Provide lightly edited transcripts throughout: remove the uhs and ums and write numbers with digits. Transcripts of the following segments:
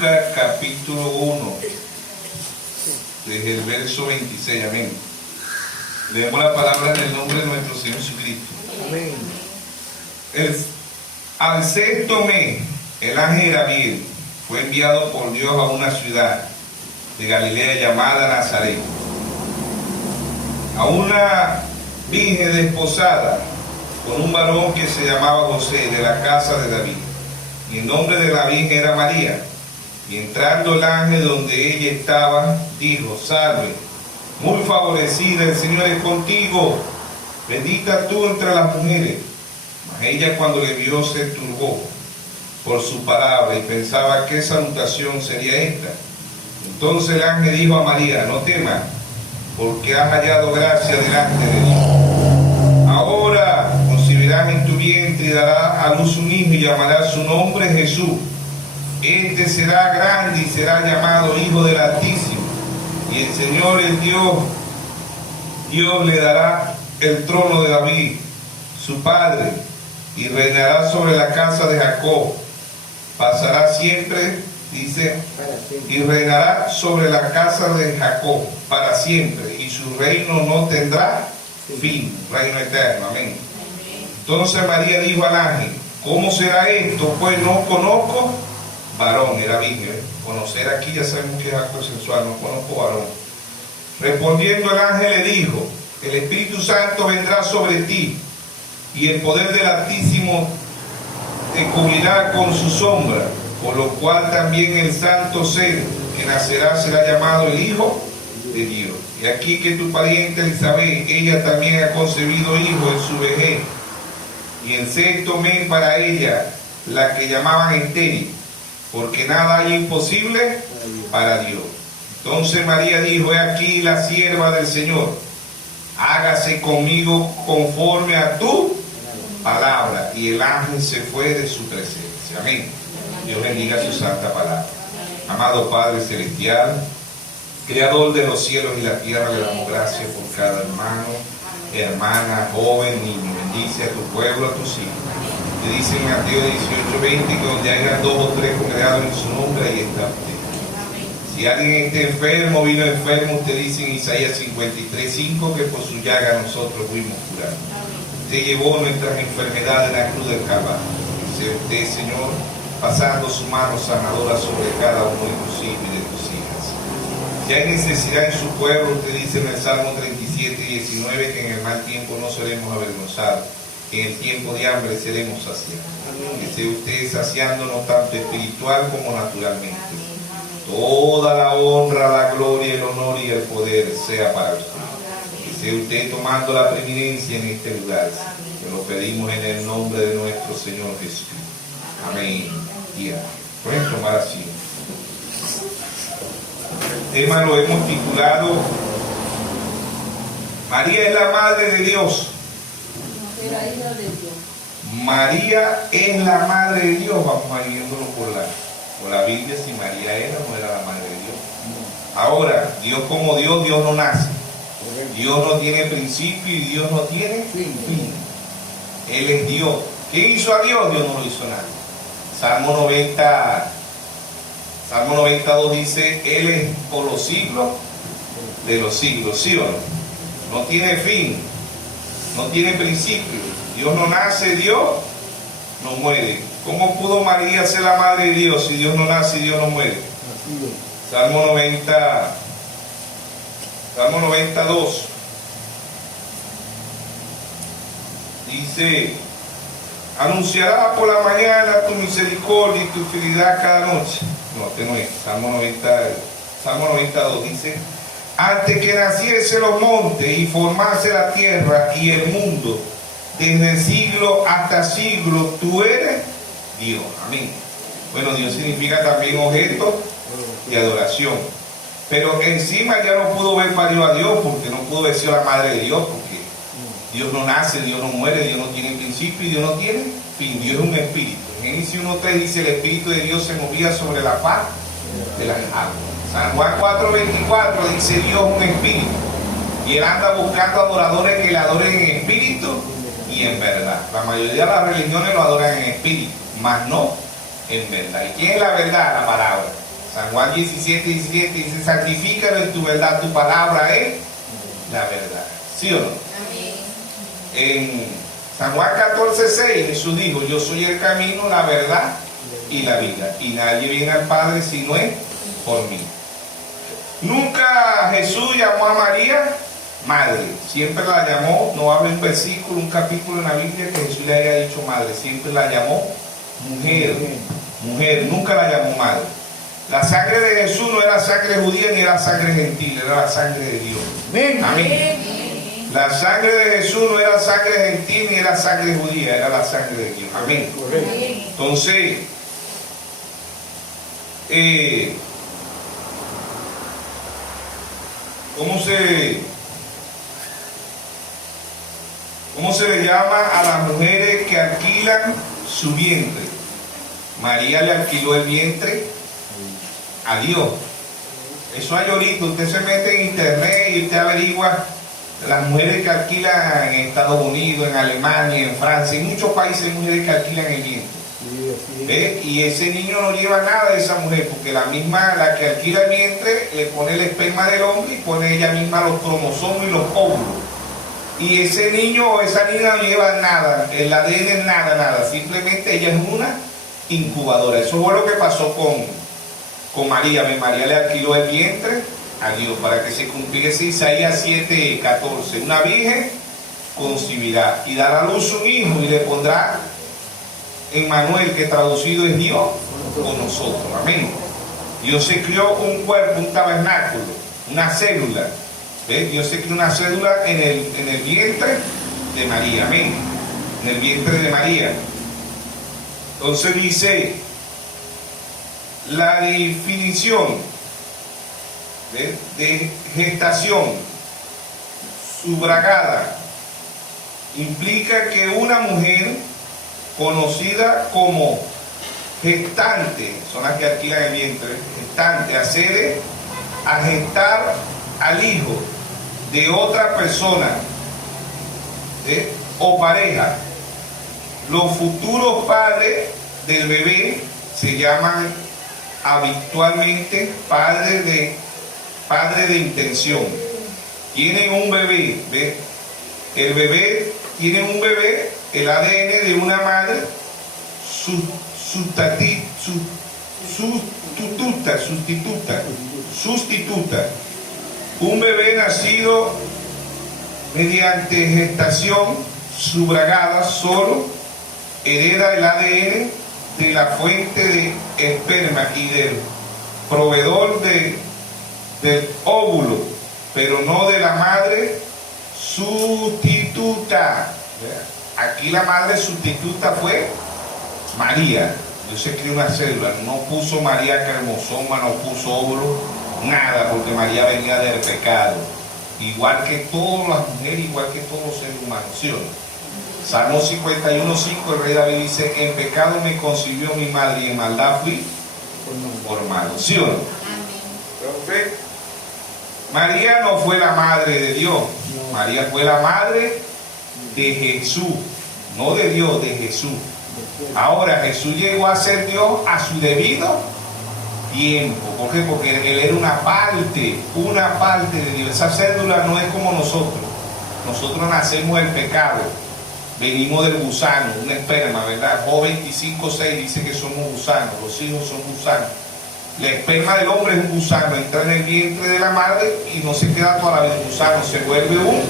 Lucas capítulo 1, desde el verso 26, amén. Leemos la palabra en el nombre de nuestro Señor Jesucristo. Amén. Al sexto mes, el ángel Gabriel fue enviado por Dios a una ciudad de Galilea llamada Nazaret, a una virgen desposada con un varón que se llamaba José, de la casa de David, y el nombre de la virgen era María. Y entrando el ángel donde ella estaba, dijo: salve, muy favorecida, el Señor es contigo, bendita tú entre las mujeres. Mas ella, cuando le vio, se turbó por su palabra y pensaba qué salutación sería esta. Entonces el ángel dijo a María: no temas, porque has hallado gracia delante de Dios. Ahora concebirás en tu vientre y darás a luz un hijo y llamarás su nombre Jesús. Este será grande y será llamado Hijo del Altísimo. Y el Señor, el Dios le dará el trono de David, su padre, y reinará sobre la casa de Jacob. Pasará siempre, dice, y reinará sobre la casa de Jacob para siempre, y su reino no tendrá fin, reino eterno. Amén. Entonces María dijo al ángel: ¿cómo será esto? Pues no conozco varón. Era virgen. Conocer aquí ya sabemos que es acto sensual, no conozco varón. Respondiendo el ángel le dijo: el Espíritu Santo vendrá sobre ti, y el poder del Altísimo te cubrirá con su sombra, por lo cual también el santo ser que nacerá será llamado el Hijo de Dios. Y aquí que tu pariente Elizabeth, ella también ha concebido hijo en su vejez, y en sexto mes para ella, la que llamaban estéril, porque nada hay imposible para Dios. Entonces María dijo: he aquí la sierva del Señor, hágase conmigo conforme a tu palabra. Y el ángel se fue de su presencia. Amén. Dios bendiga su santa palabra. Amado Padre Celestial, Creador de los cielos y la tierra, le damos gracias por cada hermano, hermana, joven, niño. Bendice a tu pueblo, a tus hijos. Te dice en Mateo 18:20 que donde hayan 2 o 3 congregados en su nombre, ahí está usted. Si alguien está enfermo, vino enfermo, usted dice en Isaías 53:5 que por su llaga nosotros fuimos curados. Usted llevó nuestras enfermedades en la cruz del Calvario. Dice usted, Señor, pasando su mano sanadora sobre cada uno de tus hijos y de tus hijas. Si hay necesidad en su pueblo, usted dice en el Salmo 37:19 que en el mal tiempo no seremos avergonzados, que en el tiempo de hambre seremos saciados. Que sea usted saciándonos tanto espiritual como naturalmente. Toda la honra, la gloria, el honor y el poder sea para usted. Que sea usted tomando la preeminencia en este lugar. Que lo pedimos en el nombre de nuestro Señor Jesucristo. Amén. Y amén. Pueden tomar así. El tema lo hemos titulado: María es la Madre de Dios. María es la Madre de Dios. Vamos a ir viéndolo por la Biblia, si María era o no era la Madre de Dios. Ahora, Dios como Dios, Dios no nace. Dios no tiene principio y Dios no tiene fin. Él es Dios. ¿Qué hizo a Dios? Dios no lo hizo nada. Salmo 92 dice: Él es por los siglos de los siglos. ¿Sí o no? No tiene fin, no tiene principio. Dios no nace, Dios no muere. ¿Cómo pudo María ser la Madre de Dios si Dios no nace y Dios no muere? Salmo 92 dice: anunciará por la mañana tu misericordia y tu fidelidad cada noche. No, este no es. Salmo 92 dice: antes que naciese los montes y formase la tierra y el mundo, desde el siglo hasta siglo, tú eres Dios. Amén. Bueno, Dios significa también objeto de adoración. Pero encima ya no pudo ver parió a Dios, porque no pudo ver sido la Madre de Dios, porque Dios no nace, Dios no muere, Dios no tiene principio y Dios no tiene fin. Dios es un espíritu. En Génesis 1:3 dice: el Espíritu de Dios se movía sobre la faz de las aguas. San Juan 4:24 dice: Dios es un espíritu, y Él anda buscando adoradores que le adoren en espíritu y en verdad. La mayoría de las religiones lo adoran en espíritu, mas no en verdad. ¿Y quién es la verdad? La palabra. San Juan 17:17 dice, santifícalo en tu verdad, tu palabra es la verdad. ¿Sí o no? Amén. En San Juan 14:6 Jesús dijo, yo soy el camino, la verdad y la vida, y nadie viene al Padre si no es por mí. Nunca Jesús llamó a María madre, siempre la llamó, no habla un versículo, un capítulo en la Biblia que Jesús le haya dicho madre, siempre la llamó mujer, mujer, nunca la llamó madre. La sangre de Jesús no era sangre judía ni era sangre gentil, era la sangre de Dios. Amén. Amén. La sangre de Jesús no era sangre gentil ni era sangre judía, era la sangre de Dios. Amén. Amén. Entonces, ¿cómo se le llama a las mujeres que alquilan su vientre? María le alquiló el vientre a Dios. Eso hay ahorita, usted se mete en internet y usted averigua las mujeres que alquilan en Estados Unidos, en Alemania, en Francia, en muchos países hay mujeres que alquilan el vientre. ¿Ve? Y ese niño no lleva nada de esa mujer, porque la que alquila el vientre le pone el esperma del hombre y pone ella misma los cromosomas y los óvulos. Y ese niño o esa niña no lleva nada, el ADN es nada, simplemente ella es una incubadora. Eso fue lo que pasó con María. María le alquiló el vientre a Dios para que se cumpliese Isaías 7:14. Una virgen concebirá y dará a luz un hijo y le pondrá Emmanuel, que traducido es Dios con nosotros. Amén. Dios se creó un cuerpo, un tabernáculo, una célula. ¿Ves? Dios se creó una célula en el vientre de María. Amén. En el vientre de María. Entonces dice la definición de gestación subrogada implica que una mujer conocida como gestante, son las que alquilan el vientre, gestante, accede a gestar al hijo de otra persona o pareja. Los futuros padres del bebé se llaman habitualmente padres de intención. Tienen un bebé, ¿ve? El bebé tiene un bebé, el ADN de una madre sustituta. Un bebé nacido mediante gestación subrogada solo hereda el ADN de la fuente de esperma y del proveedor del óvulo, pero no de la madre sustituta. Aquí la madre sustituta fue María. Dios se creó una célula, no puso María cromosoma, no puso óvulo, nada, porque María venía del pecado. Igual que todas las mujeres, igual que todos los seres humanos, ¿sí o no? Salmo 51:5, el rey David dice, en pecado me concibió mi madre y en maldad fui formado. ¿Sí o no? Entonces, María no fue la madre de Dios, María fue la madre de Jesús, no de Dios, de Jesús. Ahora Jesús llegó a ser Dios a su debido tiempo. ¿Por qué? Porque él era una parte de Dios. Esa cédula no es como nosotros. Nosotros nacemos del pecado, venimos del gusano, un esperma, ¿verdad? Job 25:6 dice que somos gusanos, los hijos son gusanos. El esperma del hombre es un gusano, entra en el vientre de la madre y no se queda toda la vida un gusano, se vuelve un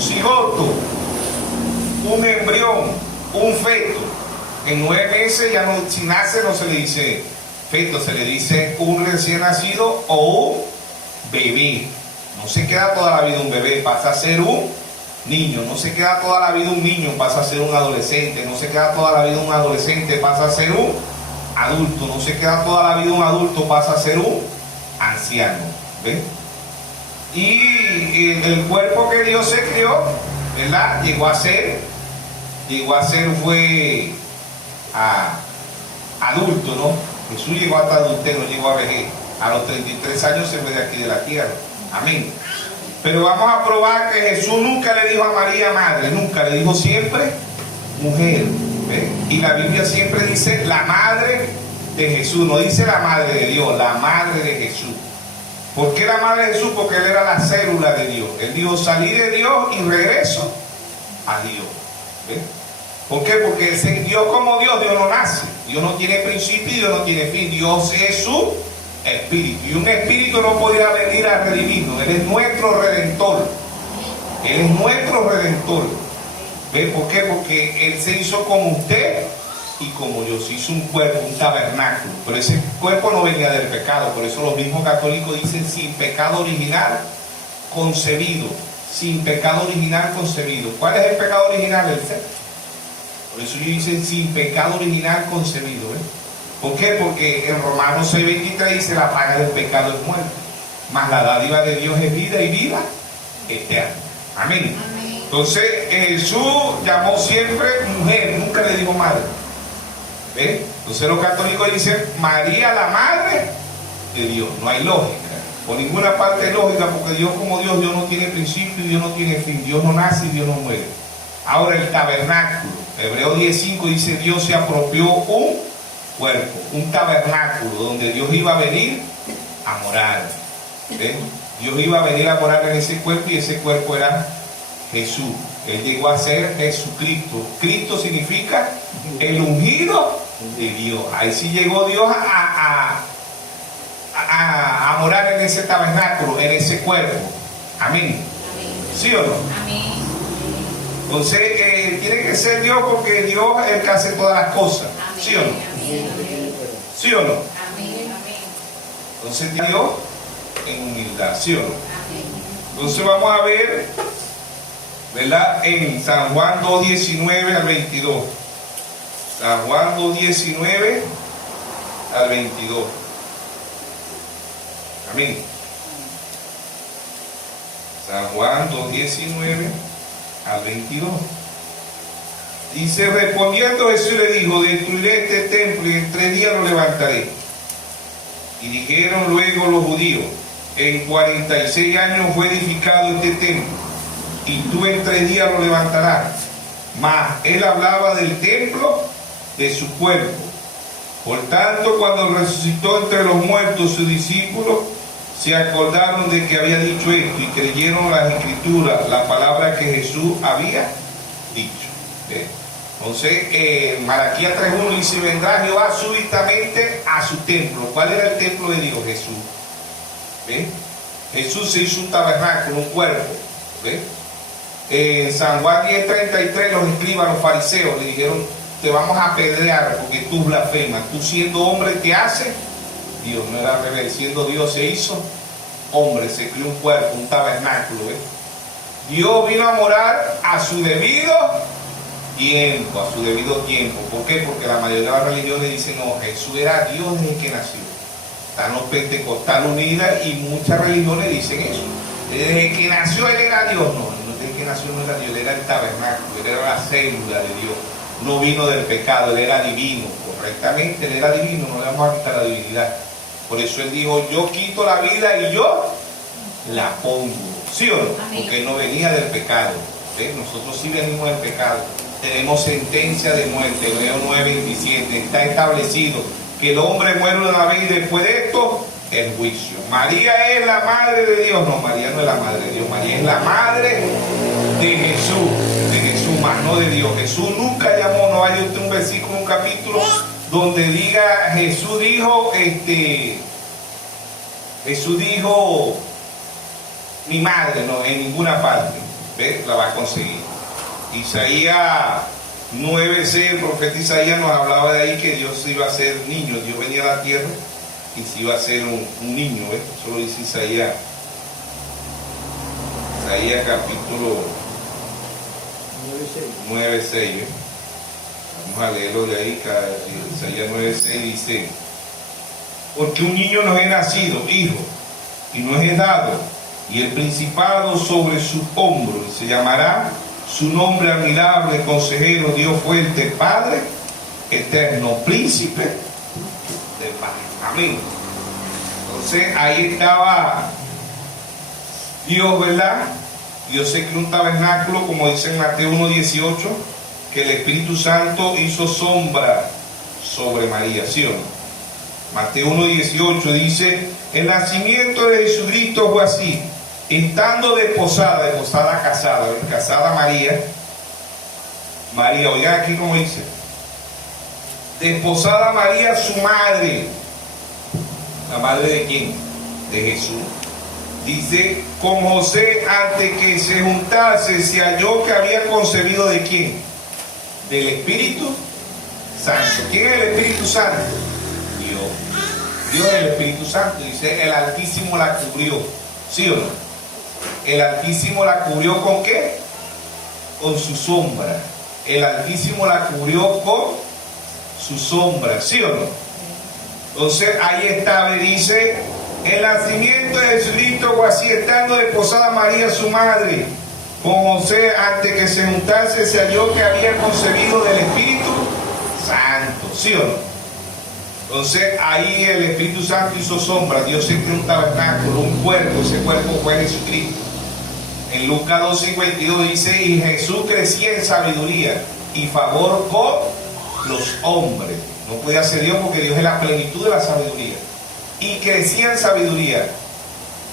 cigoto, un embrión, un feto. En 9 meses ya no, si nace no se le dice feto, se le dice un recién nacido o un bebé. No se queda toda la vida un bebé, pasa a ser un niño. No se queda toda la vida un niño, pasa a ser un adolescente. No se queda toda la vida un adolescente, pasa a ser un adulto. No se queda toda la vida un adulto, pasa a ser un anciano. ¿Ves? Y el cuerpo que Dios se creó, ¿verdad? Llegó a ser fue adulto, ¿no? Jesús llegó hasta adultez, no llegó a vejez. A los 33 años se fue de aquí de la tierra. Amén. Pero vamos a probar que Jesús nunca le dijo a María madre, nunca, le dijo siempre mujer. ¿Ve? Y la Biblia siempre dice la madre de Jesús. No dice la madre de Dios, la madre de Jesús. ¿Por qué la madre de Jesús? Porque él era la célula de Dios. Él dijo, salí de Dios y regreso a Dios. ¿Ves? ¿Por qué? Porque Dios como Dios, Dios no nace. Dios no tiene principio y Dios no tiene fin. Dios es su espíritu. Y un espíritu no podía venir a redimirnos. Él es nuestro redentor. Él es nuestro redentor. ¿Ves? ¿Por qué? Porque Él se hizo como usted y como yo. Se hizo un cuerpo, un tabernáculo. Pero ese cuerpo no venía del pecado. Por eso los mismos católicos dicen sin pecado original concebido. Sin pecado original concebido. ¿Cuál es el pecado original? El sexo. Por eso ellos dicen sin pecado original concebido. ¿Por qué? Porque en Romanos 6:23 dice la paga del pecado es muerte, mas la dádiva de Dios es vida y vida eterna. Amén. Amén. Entonces Jesús llamó siempre mujer, nunca le dijo madre. ¿Ves? Entonces los católicos dicen María la madre de Dios. No hay lógica. Por ninguna parte es lógica, porque Dios como Dios, Dios no tiene principio y Dios no tiene fin. Dios no nace y Dios no muere. Ahora el tabernáculo, Hebreos 10:5 dice, Dios se apropió un cuerpo, un tabernáculo, donde Dios iba a venir a morar. ¿Ven? Dios iba a venir a morar en ese cuerpo y ese cuerpo era Jesús. Él llegó a ser Jesucristo. Cristo significa el ungido de Dios. Ahí sí llegó Dios a morar en ese tabernáculo, en ese cuerpo. Amén. ¿Sí o no? Amén. Entonces, tiene que ser Dios, porque Dios es el que hace todas las cosas. Amén. ¿Sí o no? Amén. ¿Sí o no? Amén. Entonces, Dios en humildad. ¿Sí o no? Amén. Entonces, vamos a ver, ¿verdad? En San Juan 2:19 al 22. San Juan 2:19 al 22. Amén. San Juan 2:19 al 22. Dice, respondiendo Jesús le dijo, destruiré este templo y en 3 días lo levantaré. Y dijeron luego los judíos, en 46 años fue edificado este templo, y tú en 3 días lo levantarás. Mas él hablaba del templo de su cuerpo. Por tanto, cuando resucitó entre los muertos, sus discípulos se acordaron de que había dicho esto y creyeron las escrituras, la palabra que Jesús había dicho. Entonces, Malaquías 3:1 dice, vendrá Jehová súbitamente a su templo. ¿Cuál era el templo de Dios? Jesús. ¿Ve? Jesús se hizo un tabernáculo, un cuerpo. ¿Ve? En San Juan 10:33 los escribas, los fariseos, le dijeron, te vamos a apedrear porque tú blasfemas. Tú siendo hombre te haces Dios. No era al revés, siendo Dios se hizo hombre, se creó un cuerpo, un tabernáculo. ¿Ve? Dios vino a morar a su debido tiempo, a su debido tiempo. ¿Por qué? Porque la mayoría de las religiones dicen, no, Jesús era Dios desde que nació. Están los pentecostales unidas y muchas religiones dicen eso. Desde que nació él era Dios. No, desde que nació no era Dios, él era el tabernáculo, él era la célula de Dios. No vino del pecado, él era divino. Correctamente, él era divino, no le vamos a quitar la divinidad. Por eso él dijo, yo quito la vida y yo la pongo. ¿Sí o no? Porque él no venía del pecado. ¿Ves? Nosotros sí venimos del pecado. Tenemos sentencia de muerte. Hebreos 9:27. Está establecido que el hombre muere una vez y después de esto, el juicio. María es la madre de Dios. No, María no es la madre de Dios. María es la madre de Jesús, más no de Dios. Jesús nunca llamó, no hay un versículo, un capítulo donde diga, Jesús dijo, mi madre, no, en ninguna parte. ¿Ves? La va a conseguir. Isaías 9:6, el profeta Isaías nos hablaba de ahí que Dios iba a ser niño, Dios venía a la tierra y se iba a ser un niño. ¿Ves? Eso lo dice Isaías capítulo 9:6. ¿Ves? Vamos a leerlo de ahí. Isaías 9:6 dice, porque un niño nos es nacido, hijo, y nos es dado, y el principado sobre sus hombros, y se llamará su nombre admirable, consejero, Dios fuerte, Padre eterno, príncipe de paz. Amén. Entonces ahí estaba Dios, ¿verdad? Dios se creó un tabernáculo, como dice en Mateo 1:18, que el Espíritu Santo hizo sombra sobre María, ¿sí o no? Mateo 1:18 dice, el nacimiento de Jesucristo fue así, estando desposada casada María, oigan aquí como dice, desposada María su madre. ¿La madre de quién? De Jesús. Dice, con José antes que se juntase se halló que había concebido ¿de quién? Del Espíritu Santo. ¿Quién es el Espíritu Santo? Dios. Dios es el Espíritu Santo. Dice, el Altísimo la cubrió. ¿Sí o no? El Altísimo la cubrió ¿con qué? Con su sombra. El Altísimo la cubrió con su sombra. ¿Sí o no? Entonces ahí está, me dice, el nacimiento de Jesucristo fue así, estando desposada María su madre, con José antes que se juntase se halló que había concebido del Espíritu Santo. ¿Sí o no? Entonces ahí el Espíritu Santo hizo sombra. Dios se creó un tabernáculo, un cuerpo, ese cuerpo fue Jesucristo. En Lucas 12:22 dice, y Jesús crecía en sabiduría y favor con los hombres. No podía ser Dios porque Dios es la plenitud de la sabiduría. Y crecía en sabiduría.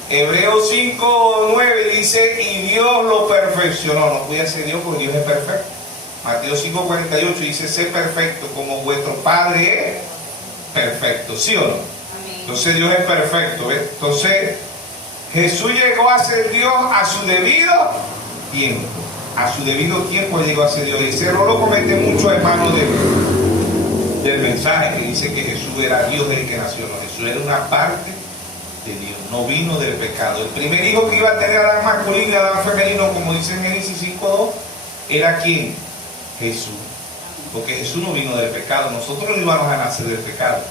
Hebreos 5:9 dice, y Dios lo perfeccionó. No podía ser Dios porque Dios es perfecto. Mateo 5:48 dice, sé perfecto como vuestro Padre es perfecto. ¿Sí o no? Amén. Entonces Dios es perfecto. ¿Ves? Entonces Jesús llegó a ser Dios a su debido tiempo. A su debido tiempo llegó a ser Dios. Y ese error lo cometen muchos hermanos del mensaje que dice que Jesús era Dios desde que nació. No, Jesús era una parte de Dios, no vino del pecado. El primer hijo que iba a tener Adán masculino y Adán femenino, como dice en Génesis 5:2, era ¿quién? Jesús. Porque Jesús no vino del pecado, nosotros no íbamos a nacer del pecado.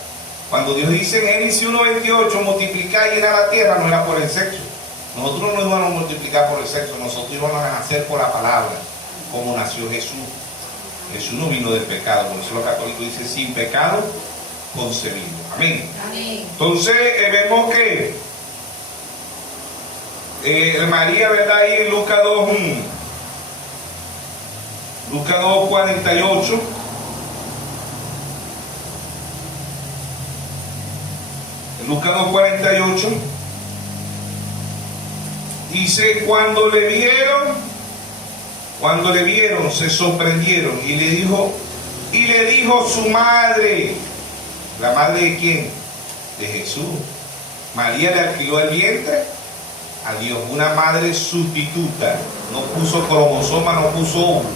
Cuando Dios dice en Génesis 1:28, multiplicar y llenar la tierra, no era por el sexo. Nosotros no íbamos a multiplicar por el sexo, nosotros íbamos a nacer por la palabra, como nació Jesús. Jesús no vino del pecado, por eso los católicos dicen sin pecado concebido. Amén. Amén. Entonces vemos que María, ¿verdad? Ahí en Lucas 2:48. En Lucas 2:48 dice, cuando le vieron se sorprendieron y le dijo su madre. ¿La madre de quién? De Jesús. María le alquiló el vientre a Dios, una madre sustituta, no puso cromosoma, no puso óvulo.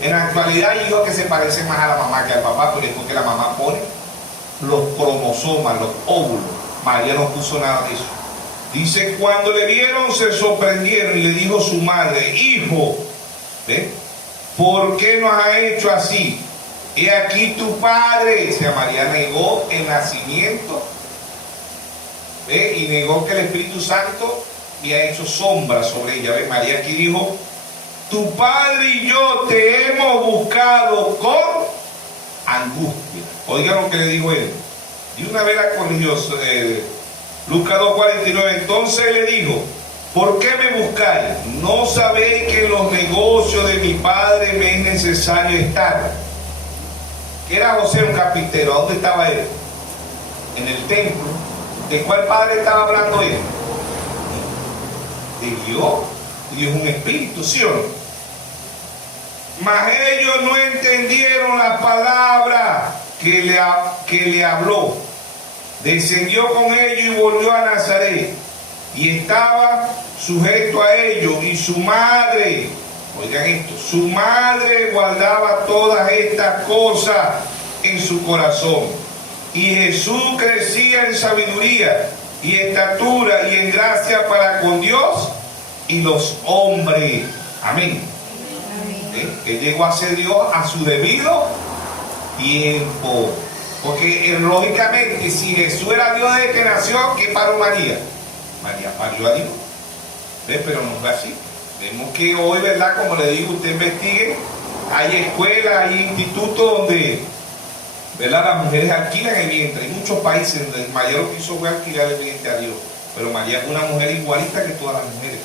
En la actualidad hay hijos que se parecen más a la mamá que al papá, pero es porque la mamá pone los cromosomas, los óvulos. María no puso nada de eso. Dice, cuando le vieron se sorprendieron y le dijo su madre, hijo, ¿ves? ¿Por qué nos ha hecho así? He aquí tu padre. O sea, María negó el nacimiento, ¿ves? Y negó que el Espíritu Santo había hecho sombra sobre ella. ¿Ves? María aquí dijo, tu padre y yo te hemos buscado con angustia. Oigan lo que le dijo él. Y una vez la corrigió, Lucas 2:49. Entonces le dijo, ¿por qué me buscáis? ¿No sabéis que en los negocios de mi padre me es necesario estar? ¿Qué era José, un carpintero? ¿A dónde estaba él? En el templo. ¿De cuál padre estaba hablando él? De Dios. Dios es un espíritu, ¿sí o no? Mas ellos no entendieron la palabra que le habló. Descendió con ellos y volvió a Nazaret. Y estaba sujeto a ellos. Y su madre, oigan esto, su madre guardaba todas estas cosas en su corazón. Y Jesús crecía en sabiduría y estatura y en gracia para con Dios y los hombres. Amén. Él llegó a ser Dios a su debido tiempo. Porque lógicamente, si Jesús era Dios desde que nació, ¿qué paró María? María parió a Dios. ¿Ves? Pero no fue así. Vemos que hoy, ¿verdad? Como le digo, usted investigue, hay escuelas, hay institutos donde, ¿verdad?, las mujeres alquilan el vientre. Hay muchos países donde María lo que hizo fue alquilar el vientre a Dios. Pero María fue una mujer igualita que todas las mujeres.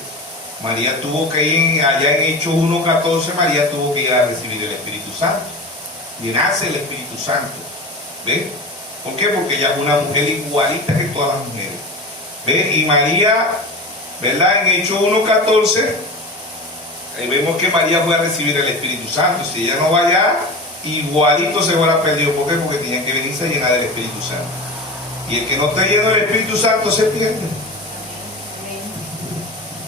María tuvo que ir, allá en Hechos 1:14, María tuvo que ir a recibir el Espíritu Santo. Y nace el Espíritu Santo. ¿Ves? ¿Por qué? Porque ella es una mujer igualita que todas las mujeres. ¿Ve? Y María, ¿verdad? En Hechos 1:14, ahí vemos que María fue a recibir el Espíritu Santo. Si ella no va allá, igualito se hubiera perdido. ¿Por qué? Porque tenía que venirse a llenar del Espíritu Santo. Y el que no está lleno del Espíritu Santo se pierde.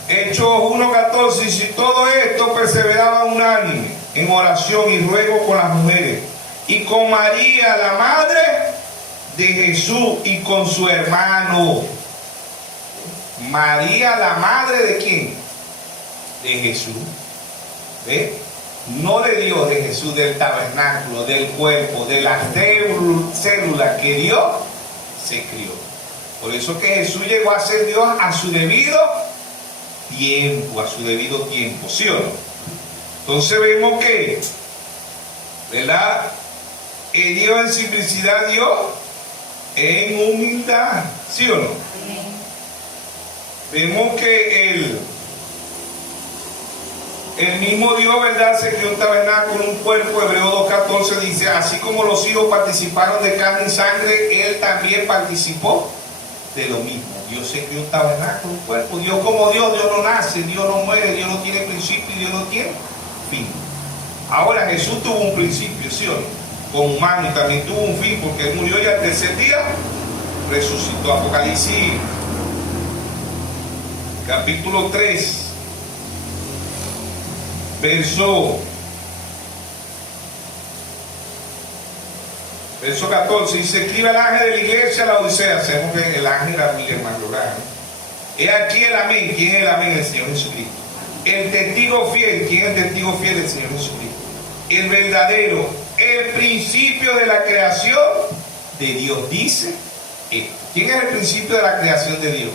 Hechos 1:14, y si todo esto perseveraba unánime en oración y ruego con las mujeres y con María, la madre de Jesús, y con su hermano. María, la madre de ¿quién? De Jesús. ¿Ve? No de Dios, de Jesús, del tabernáculo, del cuerpo, de las células que Dios se crió. Por eso que Jesús llegó a ser Dios a su debido tiempo, ¿sí o no? Entonces vemos que, ¿verdad? Dios en simplicidad, Dios en humildad, ¿sí o no? Vemos que el mismo Dios, ¿verdad?, se creó un tabernáculo, un cuerpo. Hebreos 2:14 dice, así como los hijos participaron de carne y sangre, Él también participó de lo mismo. Dios se creó un tabernáculo, un cuerpo. Dios como Dios no nace, Dios no muere, Dios no tiene principio y Dios no tiene fin. Ahora Jesús tuvo un principio, ¿sí o no? Como humano, y también tuvo un fin, porque Él murió y al tercer día resucitó. Apocalipsis capítulo 3, verso 14, dice, escribe al ángel de la iglesia a la Odisea. Sabemos que el ángel era Miguel Magdaleno. He aquí el amén. ¿Quién es el amén? El Señor Jesucristo. El testigo fiel. ¿Quién es el testigo fiel? El Señor Jesucristo. El verdadero, el principio de la creación de Dios, dice esto. ¿Quién es el principio de la creación de Dios?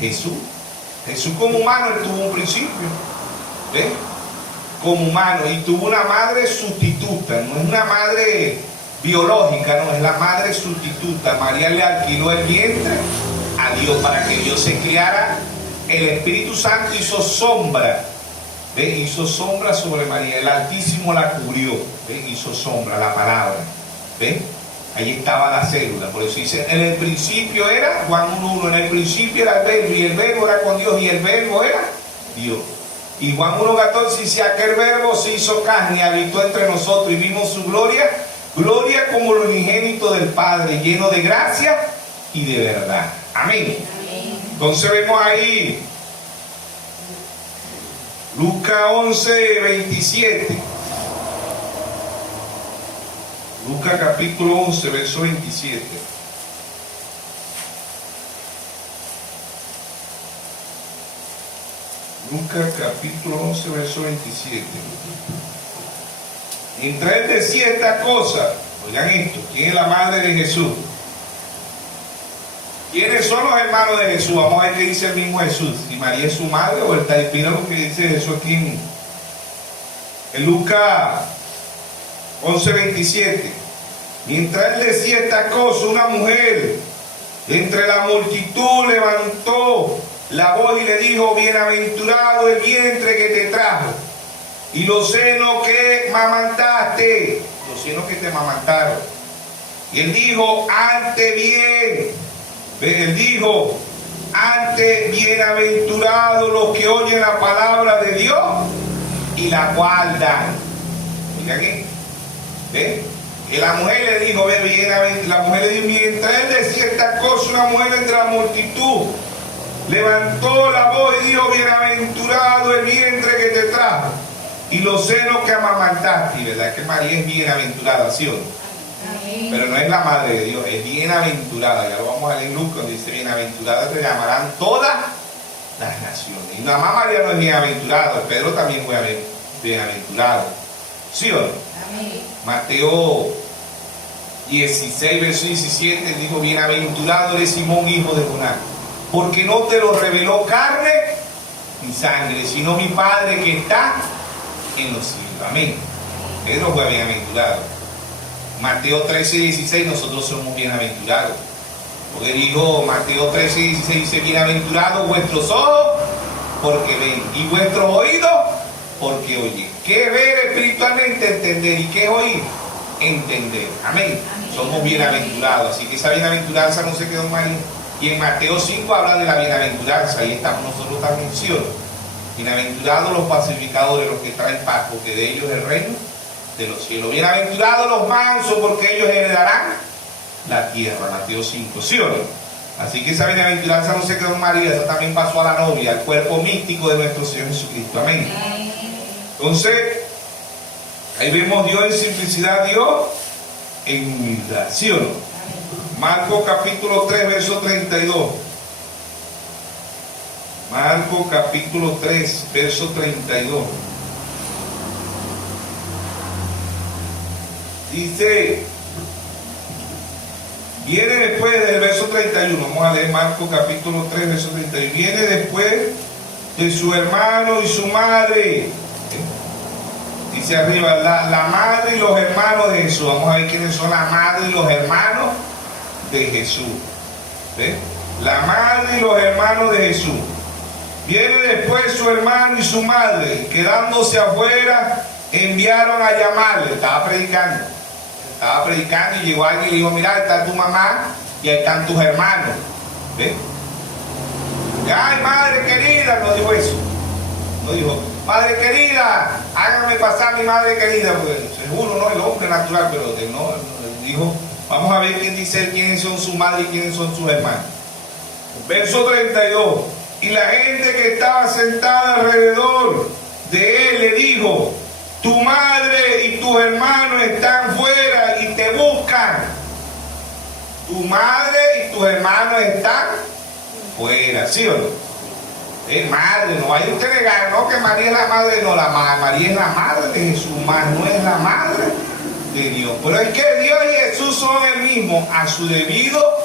Jesús. Jesús como humano, Él tuvo un principio. ¿Ves? Como humano, y tuvo una madre sustituta, no es una madre biológica, no, es la madre sustituta. María le alquiló el vientre a Dios para que Dios se criara. El Espíritu Santo hizo sombra, ¿ves? Hizo sombra sobre María, el Altísimo la cubrió, ¿ves? Hizo sombra, la palabra, ¿ves? Ahí estaba la célula. Por eso dice, en el principio era, Juan 1:1, en el principio era el verbo, y el verbo era con Dios, y el verbo era Dios. Y Juan 1:14 dice, aquel verbo se hizo carne y habitó entre nosotros, y vimos su gloria, gloria como el unigénito del Padre, lleno de gracia y de verdad. Amén. Amén. Entonces vemos ahí Lucas 11:27. Lucas capítulo 11, verso 27. Lucas capítulo 11, verso 27. Mientras Él decía esta cosa, oigan esto, ¿quién es la madre de Jesús? ¿Quiénes son los hermanos de Jesús? Vamos a ver qué dice el mismo Jesús. Si María es su madre o está inspirado lo que dice Jesús aquí en Lucas 11:27. Mientras Él decía esta cosa, una mujer entre la multitud levantó la voz y le dijo, bienaventurado el vientre que te trajo y los senos que mamantaste, los senos que te mamantaron. Y Él dijo, antes bienaventurados los que oyen la palabra de Dios y la guardan. Oigan aquí, ¿ven? Y la mujer le dijo, la mujer le dijo, mientras Él decía esta cosa, una mujer entre la multitud levantó la voz y dijo, bienaventurado el vientre que te trajo y los senos que amamantaste. Y verdad que María es bienaventurada, ¿sí o no? Amén. Pero no es la madre de Dios, es bienaventurada. Ya lo vamos a leer en Lucas, dice, bienaventurada te llamarán todas las naciones. Y nada más María no es bienaventurada, Pedro también fue bienaventurado, ¿sí o no? Amén. Mateo 16, verso 17, dijo, bienaventurado eres Simón, hijo de Jonás, porque no te lo reveló carne ni sangre, sino mi Padre que está en los cielos. Amén. Pedro fue bienaventurado. Mateo 13, 16, nosotros somos bienaventurados. Porque dijo Mateo 13, 16, dice, bienaventurados vuestros ojos porque ven y vuestros oídos porque oyen. ¿Qué es ver espiritualmente? Entender. ¿Y qué es oír? entender. Amén. Somos bienaventurados. Así que esa bienaventuranza no se quedó en María. Y en Mateo 5 habla de la bienaventuranza. Ahí estamos nosotros también, ¿sí o no? Bienaventurados los pacificadores, los que traen paz, porque de ellos es el reino de los cielos. Bienaventurados los mansos, porque ellos heredarán la tierra. Mateo 5, ¿sí o no? Así que esa bienaventuranza no se quedó en María, esa también pasó a la novia, al cuerpo místico de nuestro Señor Jesucristo. Amén. Entonces, ahí vemos Dios en simplicidad, Dios en humildad, ¿sí o no? Marcos capítulo 3, verso 32. Marcos capítulo 3, verso 32. Dice, viene después del verso 31, vamos a leer Marcos capítulo 3, verso 31. Viene después de su hermano y su madre. Dice arriba, la madre y los hermanos de Jesús. Vamos a ver quiénes son la madre y los hermanos de Jesús. ¿Ve? La madre y los hermanos de Jesús. Viene después su hermano y su madre, quedándose afuera, enviaron a llamarle. Estaba predicando y llegó alguien y le dijo, mira, está tu mamá y ahí están tus hermanos. ¿Ves? Ay, madre querida, no dijo eso. No dijo, madre querida, hágame pasar mi madre querida, porque seguro no el hombre natural, pero no, dijo, vamos a ver quién dice quiénes son su madre y quiénes son sus hermanos. Verso 32. Y la gente que estaba sentada alrededor de él le dijo, tu madre y tus hermanos están fuera y te buscan. Tu madre y tus hermanos están fuera, ¿sí o no? Es madre, no vaya usted a negar, no, que María es la madre, no, María es la madre de Jesús, más no es la madre de Dios. Pero es que Dios y Jesús son el mismo a su debido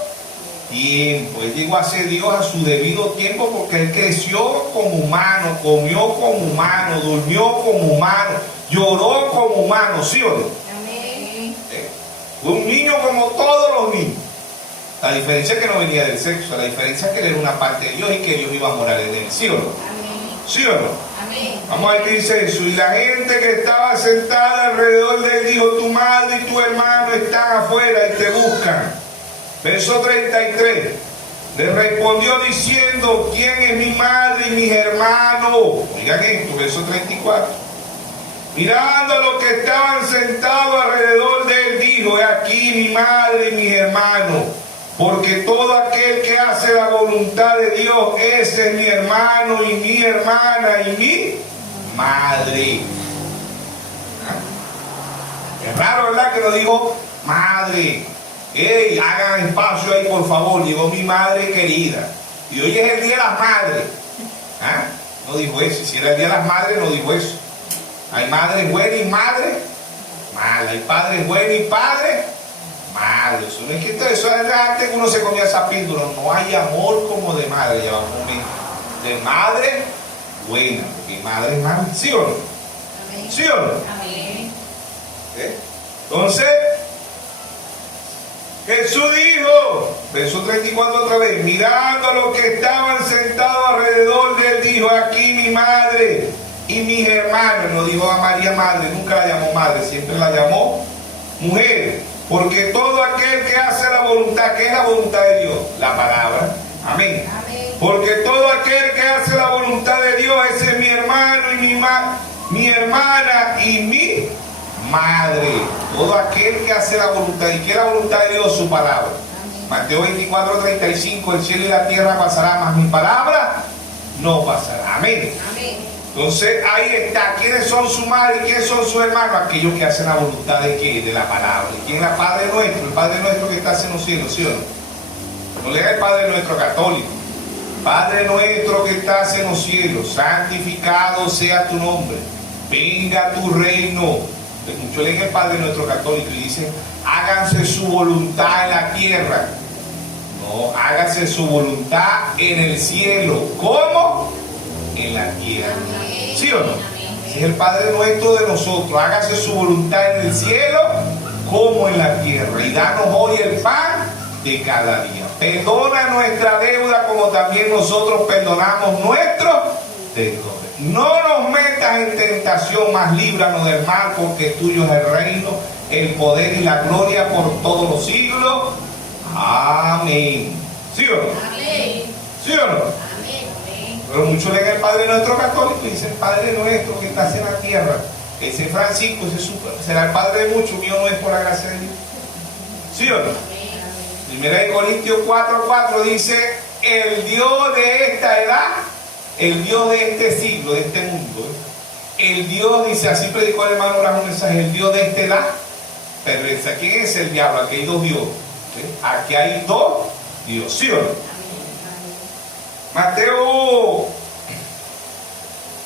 tiempo. Él llegó a ser Dios a su debido tiempo porque él creció como humano, comió como humano, durmió como humano, lloró como humano, ¿sí o no? Amén. Fue un niño como todos los niños. La diferencia es que no venía del sexo, la diferencia es que él era una parte de Dios y que Dios iba a morar en él, ¿sí o no? Amén. ¿Sí o no? Amén. Vamos a ver qué dice eso. Y la gente que estaba sentada alrededor de él dijo, tu madre y tu hermano están afuera y te buscan. Verso 33. Le respondió diciendo, ¿quién es mi madre y mis hermanos? Oigan esto, verso 34. Mirando a los que estaban sentados alrededor de él, dijo, he aquí mi madre y mis hermanos, porque todo aquel que hace la voluntad de Dios, ese es mi hermano y mi hermana y mi madre. Es raro, ¿verdad? Que nos dijo madre. Hey, hagan espacio ahí, por favor. Llegó mi madre querida. Y hoy es el día de las madres. ¿Ah? No dijo eso. Si era el día de las madres, no dijo eso. Hay madres buenas y madres malas. Hay padres buenos y padres malos. Eso no es que eso es antes que uno se comía esa píldora. No hay amor como de madre. Ya vamos a ver. De madre buena. Porque madre es mala. ¿Sí o no? Amén. ¿Sí o no? Amén. Entonces, Jesús dijo, verso 34 otra vez, mirando a los que estaban sentados alrededor de él, dijo, aquí mi madre y mis hermanos. No dijo a María madre, nunca la llamó madre, siempre la llamó mujer. Porque todo aquel que hace la voluntad, ¿qué es la voluntad de Dios? La palabra. Amén. Amén. Porque todo aquel que hace la voluntad de Dios, ese es mi hermano y mi hermana y mi madre. Todo aquel que hace la voluntad. ¿Y qué es la voluntad de Dios? Su palabra. Amén. Mateo 24:35, el cielo y la tierra pasará, mas mi palabra no pasará. Amén. Amén. Entonces ahí está. ¿Quiénes son su madre y quiénes son sus hermanos? Aquellos que hacen la voluntad de ¿qué? De la palabra. ¿Y quién es el Padre nuestro? El Padre nuestro que está en los cielos, ¿sí o no? No lea el Padre nuestro católico. Padre nuestro que estás en los cielos, santificado sea tu nombre. Venga tu reino. Muchos leen el Padre nuestro católico y dicen, háganse su voluntad en la tierra. No, háganse su voluntad en el cielo. ¿Cómo? En la tierra. Amén. ¿Sí o no? Ese es el Padre nuestro de nosotros. Hágase su voluntad en el cielo como en la tierra. Y danos hoy el pan de cada día. Perdona nuestra deuda como también nosotros perdonamos nuestros No nos metas en tentación, mas líbranos del mal, porque tuyo es el reino, el poder y la gloria por todos los siglos. Amén. ¿Sí o no? Amén. ¿Sí o no? Amén. Pero muchos leen el Padre Nuestro católico y dicen, Padre Nuestro que estás en la tierra. Ese Francisco, será el Padre de muchos, mío no es por la gracia de Dios. ¿Sí o no? Primera de Corintios 4:4 dice, el Dios de esta edad, el Dios de este siglo, de este mundo, el Dios, dice, así predicó el hermano Abraham un mensaje, el Dios de esta edad, perversa. ¿Quién es el diablo? Aquí hay dos dioses. Aquí hay dos dioses, ¿sí o no? Mateo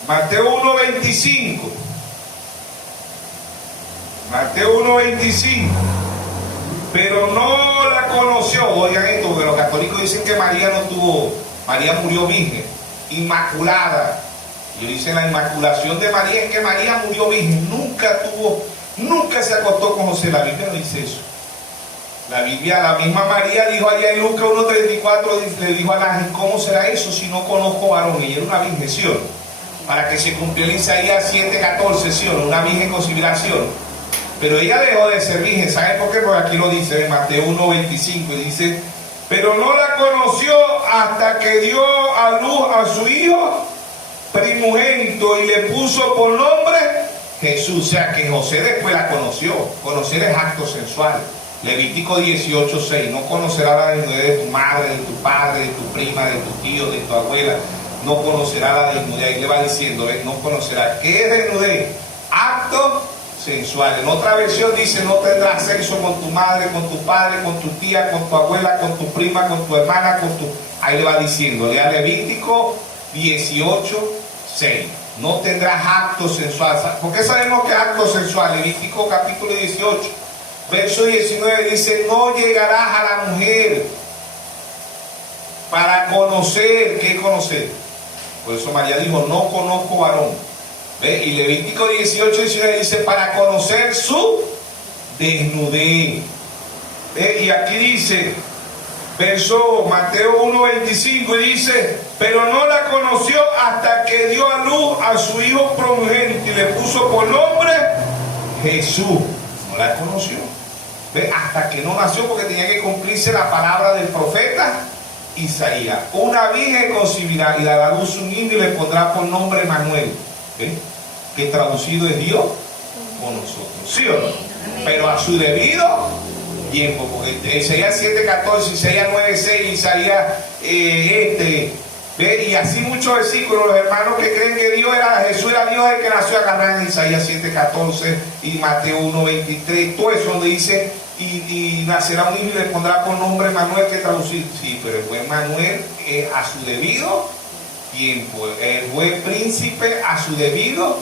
1:25. Mateo 1:25. Pero no la conoció. Oigan esto, porque los católicos dicen que María murió virgen, inmaculada. Y dicen la inmaculación de María es que María murió virgen, nunca se acostó con José. La Biblia no dice eso. La misma María dijo allá en Lucas 1:34, le dijo al ángel, ¿cómo será eso si no conozco varón? Y era una virgen, ¿sí o no? Para que se cumpliera Isaías 7:14, ¿sí o no? Una virgen con civilización. Pero ella dejó de ser virgen. ¿Sabe por qué? Porque aquí lo dice en Mateo 1:25 y dice, pero no la conoció hasta que dio a luz a su hijo primogénito y le puso por nombre Jesús. O sea que José después la conoció. Conocer es acto sensual. Levítico 18:6. No conocerá la desnudez de tu madre, de tu padre, de tu prima, de tu tío, de tu abuela. No conocerá la desnudez. Ahí le va diciendo, no conocerá. ¿Qué es desnudez? Acto sensual. En otra versión dice, no tendrás sexo con tu madre, con tu padre, con tu tía, con tu abuela, con tu prima, con tu hermana, ahí le va diciendo, lea Levítico 18:6. No tendrás acto sensual. ¿Por qué sabemos que es acto sensual? Levítico capítulo 18, verso 19 dice, no llegarás a la mujer para conocer. ¿Qué conocer? Por eso María dijo, no conozco varón. ¿Ve? Y Levítico 18:19 dice, para conocer su desnudez. ¿Ve? Y aquí dice, verso Mateo 1:25, y dice, pero no la conoció hasta que dio a luz a su hijo primogénito y le puso por nombre Jesús. No la conoció. ¿Ve? Hasta que no nació, porque tenía que cumplirse la palabra del profeta Isaías. Una virgen concebirá y dará a luz un niño y le pondrá por nombre Manuel. ¿Ve? Que traducido es Dios con nosotros, ¿sí o no? Pero a su debido tiempo, porque Isaías 7:14, Isaías 9:6, Isaías ¿ve? Y así muchos versículos. Los hermanos que creen que Jesús era Dios el que nació, agarran en Isaías 7:14 y Mateo 1:23, todo eso donde dice y nacerá un niño y le pondrá por nombre Manuel, que traducir, sí, pero el buen Manuel es a su debido tiempo, el buen príncipe a su debido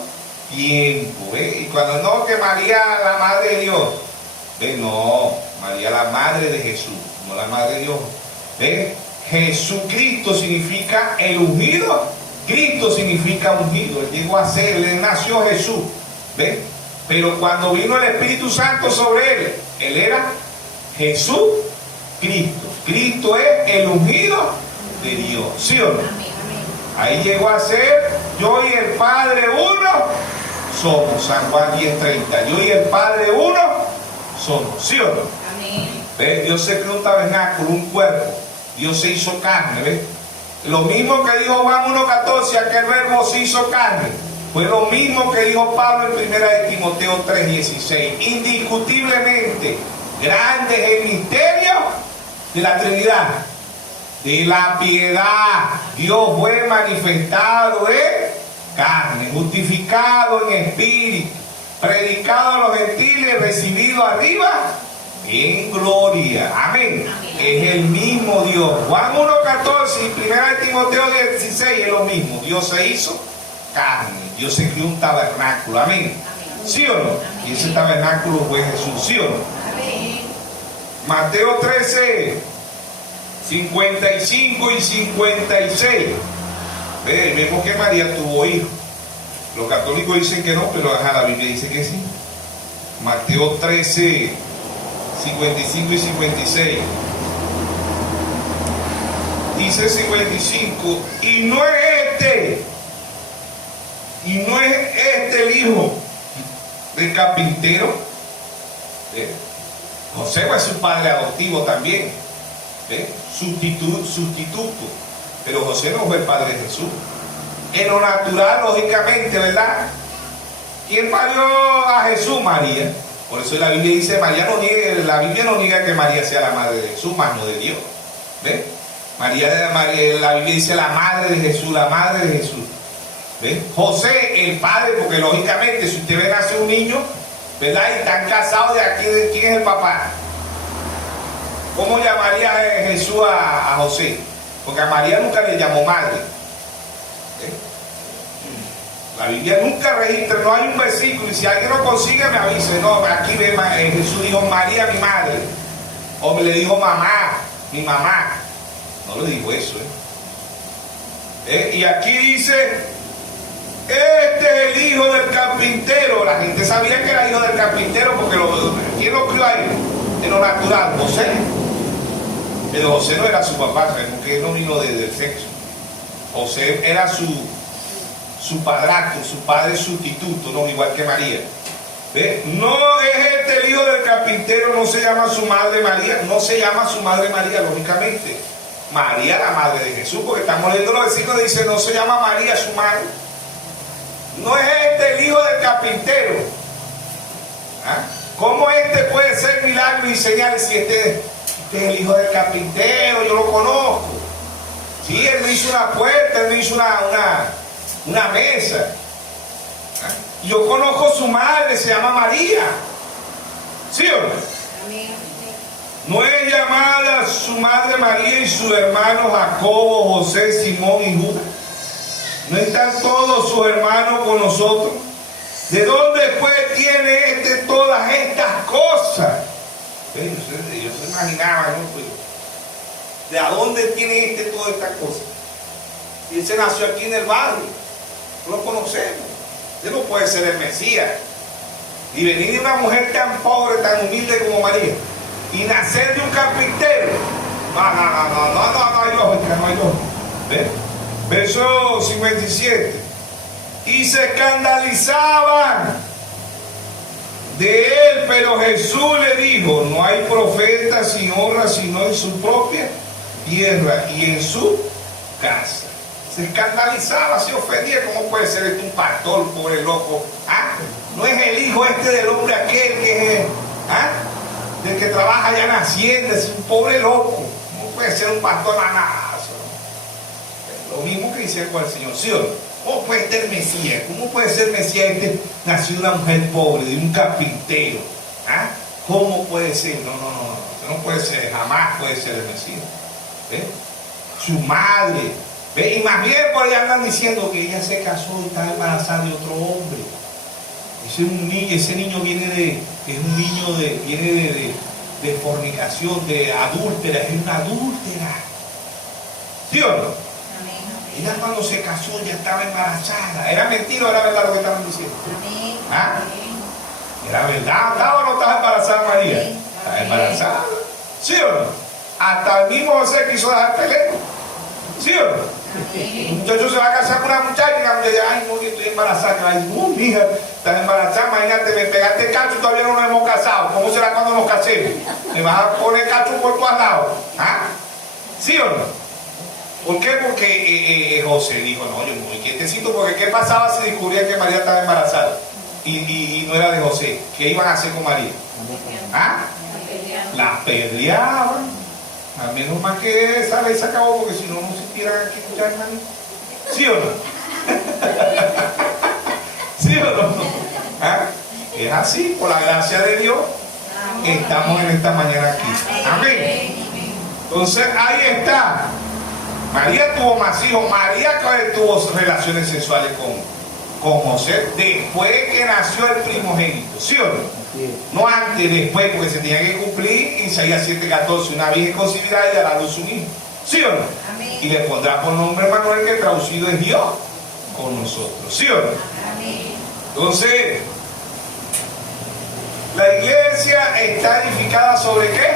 tiempo. Y cuando no, que María la madre de Dios, no, María la madre de Jesús, no la madre de Dios. Jesucristo significa el ungido. Cristo significa ungido. Él llegó a ser, él nació Jesús. Pero cuando vino el Espíritu Santo sobre él era Jesús Cristo. Cristo es el ungido de Dios, ¿sí o no? Ahí llegó a ser, yo y el Padre uno somos. San Juan 10:30. Yo y el Padre uno somos, ¿sí o no? Amén. Dios se creó un tabernáculo, un cuerpo. Dios se hizo carne, ¿ves? Lo mismo que dijo Juan 1:14, aquel verbo se hizo carne. Fue lo mismo que dijo Pablo en 1 de Timoteo 3:16. Indiscutiblemente, grande es el misterio de la Trinidad, de la piedad. Dios fue manifestado en carne, justificado en espíritu, predicado a los gentiles, recibido arriba en gloria. Amén. Es el mismo Dios. Juan 1:14 y 1 de Timoteo 16 es lo mismo. Dios se hizo carne. Dios se creó un tabernáculo. Amén. ¿Sí o no? Y ese tabernáculo fue Jesús. ¿Sí o no? Mateo 13, 55 y 56. Vemos que María tuvo hijos. Los católicos dicen que no, pero la Biblia dice que sí. Mateo 13, 55 y 56. Dice 55, y no es este ¿Y no es este el hijo del carpintero? José fue su padre adoptivo también, sustituto, pero José no fue el padre de Jesús. En lo natural, lógicamente, ¿verdad? ¿Quién parió a Jesús? María. Por eso la Biblia dice, la Biblia no niega que María sea la madre de Jesús, más no de Dios. ¿Ven? María, la Biblia dice la madre de Jesús, la madre de Jesús. ¿Ven? José, el padre, porque lógicamente si usted ve nace un niño, ¿verdad? Y están casados, de aquí, ¿de quién es el papá? ¿Cómo llamaría Jesús a José? Porque a María nunca le llamó madre. La Biblia nunca registra, no hay un versículo, y si alguien lo consigue me avise. No, aquí ve, Jesús dijo María mi madre, o me le dijo mamá, mi mamá. No le dijo eso. Y aquí dice, este es el hijo del carpintero. La gente sabía que era hijo del carpintero porque ¿quién lo crió ahí? En lo natural, José. Pero José no era su papá, porque él no vino del sexo. José era su padrastro, su padre sustituto, no igual que María. ¿Ve? No es este el hijo del carpintero, no se llama su madre María, no se llama su madre María, lógicamente. María, la madre de Jesús, porque estamos leyendo los versículos, dice, no se llama María su madre. No es este el hijo del carpintero. ¿Ah? ¿Cómo este puede ser milagro y señales si este es el hijo del carpintero? Yo lo conozco. Sí, él me hizo una puerta, él me hizo una mesa. ¿Ah? Yo conozco a su madre, se llama María. ¿Sí o no? No es llamada su madre María y sus hermanos Jacobo, José, Simón y Judas. ¿No están todos sus hermanos con nosotros? ¿De dónde pues tiene todas estas cosas? Ellos se imaginaban, ¿no? ¿De a dónde tiene todas estas cosas? Y él se nació aquí en el barrio, no lo conocemos. Él no puede ser el Mesías. Y venir de una mujer tan pobre, tan humilde como María, y nacer de un carpintero. No hay lógica, no hay lógica. ¿Ves? Verso 57. Y se escandalizaban de él, pero Jesús le dijo, no hay profeta sin honra sino en su propia tierra y en su casa. Se escandalizaba, se ofendía. ¿Cómo puede ser un pastor, pobre loco? ¿Ah? No es el hijo del hombre aquel que es, del que trabaja allá en Hacienda, es un pobre loco. ¿Cómo puede ser un pastor nanazo? Lo mismo que dice con el Señor, ¿sí o no? ¿Cómo puede ser Mesías? ¿Cómo puede ser Mesías nació de una mujer pobre, de un carpintero? ¿Ah? ¿Cómo puede ser? No puede ser, jamás puede ser el Mesías. ¿Ves? Su madre, ¿ves? Y más bien por ahí andan diciendo que ella se casó y está embarazada de otro hombre. Ese niño viene de fornicación, de adúltera, es una adúltera. ¿Sí o no? Ella cuando se casó ya estaba embarazada. ¿Era mentira o era verdad lo que estaban diciendo? ¿Ah? ¿Era verdad? ¿Estaba o no estaba embarazada María? ¿Estaba embarazada? ¿Sí o no? Hasta el mismo José quiso dejar pelea. ¿Sí o no? Un muchacho se va a casar con una muchacha y la muchacha dice, ay, no, que estoy embarazada. Que va a decir, mija, estás embarazada, imagínate, me pegaste cacho y todavía no nos hemos casado. ¿Cómo será cuando nos casemos? ¿Me vas a poner cacho por todos lados? ¿Ah? ¿Sí o no? ¿Por qué? Porque José dijo, no, yo me voy quietecito, porque ¿qué pasaba si descubría que María estaba embarazada? Y no era de José. ¿Qué iban a hacer con María? ¿Ah? La apedreaban. A menos más que esa ley se acabó, porque si no, no se tuvieran aquí muchas hermanos. ¿Sí o no? ¿Sí o no? ¿Ah? Es así, por la gracia de Dios, estamos en esta mañana aquí. Amén. Entonces, ahí está. María tuvo más hijos. María tuvo relaciones sexuales con José después que nació el primogénito. ¿Sí o no? No antes, después, porque se tenía que cumplir Isaías 7:14, una virgen concebirá y dará a luz un hijo. ¿Sí o no? Amén. Y le pondrá por nombre Manuel, que traducido es Dios con nosotros. ¿Sí o no? Amén. Entonces, la iglesia está edificada ¿sobre qué?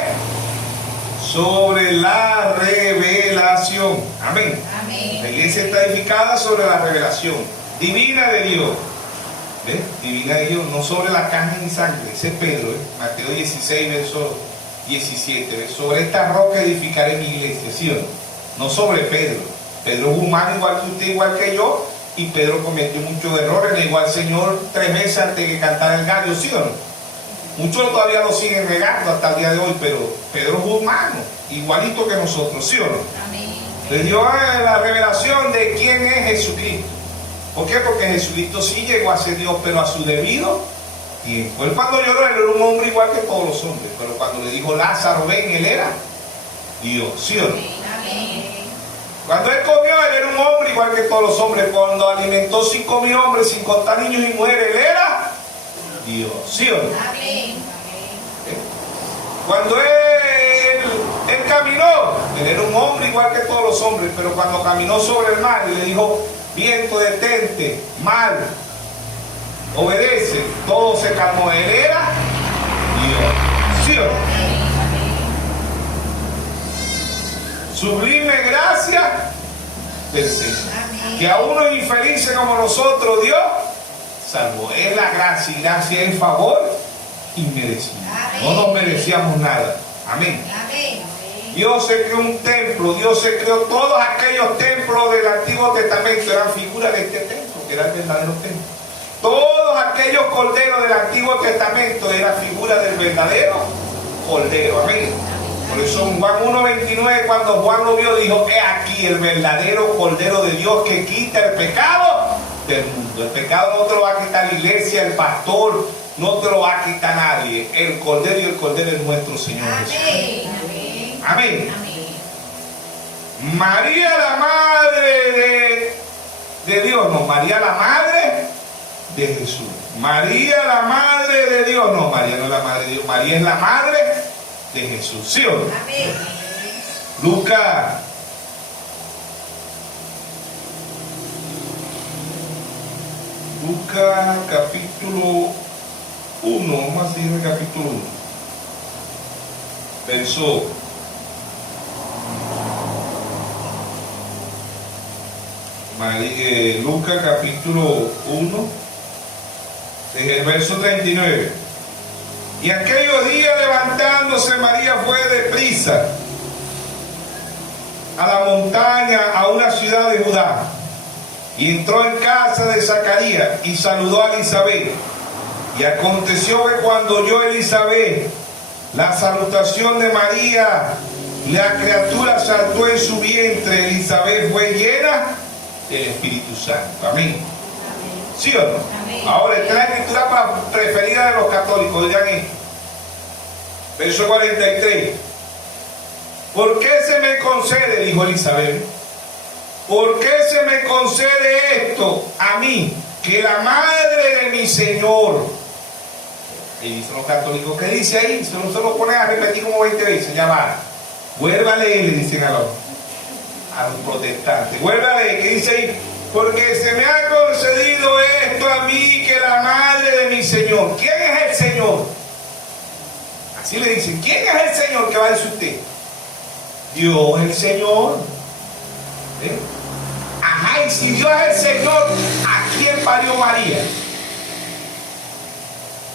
Sobre la revelación. Amén. Amén. La iglesia está edificada sobre la revelación. divina de Dios. ¿Ves? Divina de Dios, no sobre la carne ni sangre. Ese es Pedro, Mateo 16, verso 17. ¿Ves? Sobre esta roca edificaré mi iglesia, ¿sí o no? No sobre Pedro. Pedro es humano igual que usted, igual que yo, y Pedro cometió muchos errores, le negó al Señor 3 veces antes de que cantara el gallo, ¿sí o no? Muchos todavía lo siguen negando hasta el día de hoy, pero Pedro es humano, igualito que nosotros, ¿sí o no? Amén. Le dio la revelación de quién es Jesucristo. ¿Por qué? Porque Jesucristo sí llegó a ser Dios, pero a su debido tiempo. Él cuando lloró, él era un hombre igual que todos los hombres, pero cuando le dijo Lázaro, ven, él era Dios, ¿sí o no? Amén. Cuando él comió, él era un hombre igual que todos los hombres. Cuando alimentó 5.000 hombres, sin contar niños y mujeres, él era Dios, ¿sí o no? Amén. Cuando él caminó, él era un hombre igual que todos los hombres, pero cuando caminó sobre el mar y le dijo, viento detente, mar, obedece, todo se calmó. Él era Dios, ¿sí o no? Sublime gracia del Señor, que a unos infelices como nosotros Dios salvó. Es la gracia, y gracia es favor inmerecido. No nos merecíamos nada. Amén. Amén. Dios se creó un templo, Dios se creó todos aquellos templos del Antiguo Testamento, eran figuras de este templo, que era el verdadero templo. Todos aquellos corderos del Antiguo Testamento eran figuras del verdadero cordero. Amén. Por eso en Juan 1:29, cuando Juan lo vio, dijo, he aquí el verdadero cordero de Dios que quita el pecado del mundo. El pecado no te lo va a quitar la iglesia, el pastor, no te lo va a quitar nadie. El cordero, y el cordero es nuestro Señor Jesús. Amén. Amén. Amén. María la madre de Dios, no, María la madre de Jesús. María la madre de Dios, no, María no es la madre de Dios, María es la madre de Jesús, ¿sí o no? Amén. Lucas capítulo 1, vamos a seguir el capítulo 1, verso Lucas capítulo 1, desde el verso 39. Y aquellos días levantándose María fue deprisa a la montaña, a una ciudad de Judá, y entró en casa de Zacarías y saludó a Elizabeth. Y aconteció que cuando oyó Elizabeth la salutación de María, la criatura saltó en su vientre. Elizabeth fue llena del Espíritu Santo. Amén. ¿Sí o no? Amén. Ahora, esta es la escritura preferida de los católicos. Oigan esto. Verso 43. ¿Por qué se me concede, dijo Elizabeth, por qué se me concede esto a mí, que la madre de mi Señor? Y dicen los católicos, ¿qué dice ahí? Se lo ponen a repetir como 20 veces. Ya va. Vuelva a leer, le dicen a los protestantes. Vuelva a leer, ¿qué dice ahí? Porque se me ha concedido esto a mí, que la madre de mi Señor. ¿Quién es el Señor? Así le dicen, ¿quién es el Señor que va a decir usted? Dios es el Señor. ¿Eh? Ajá, y si Dios es el Señor, ¿a quién parió María?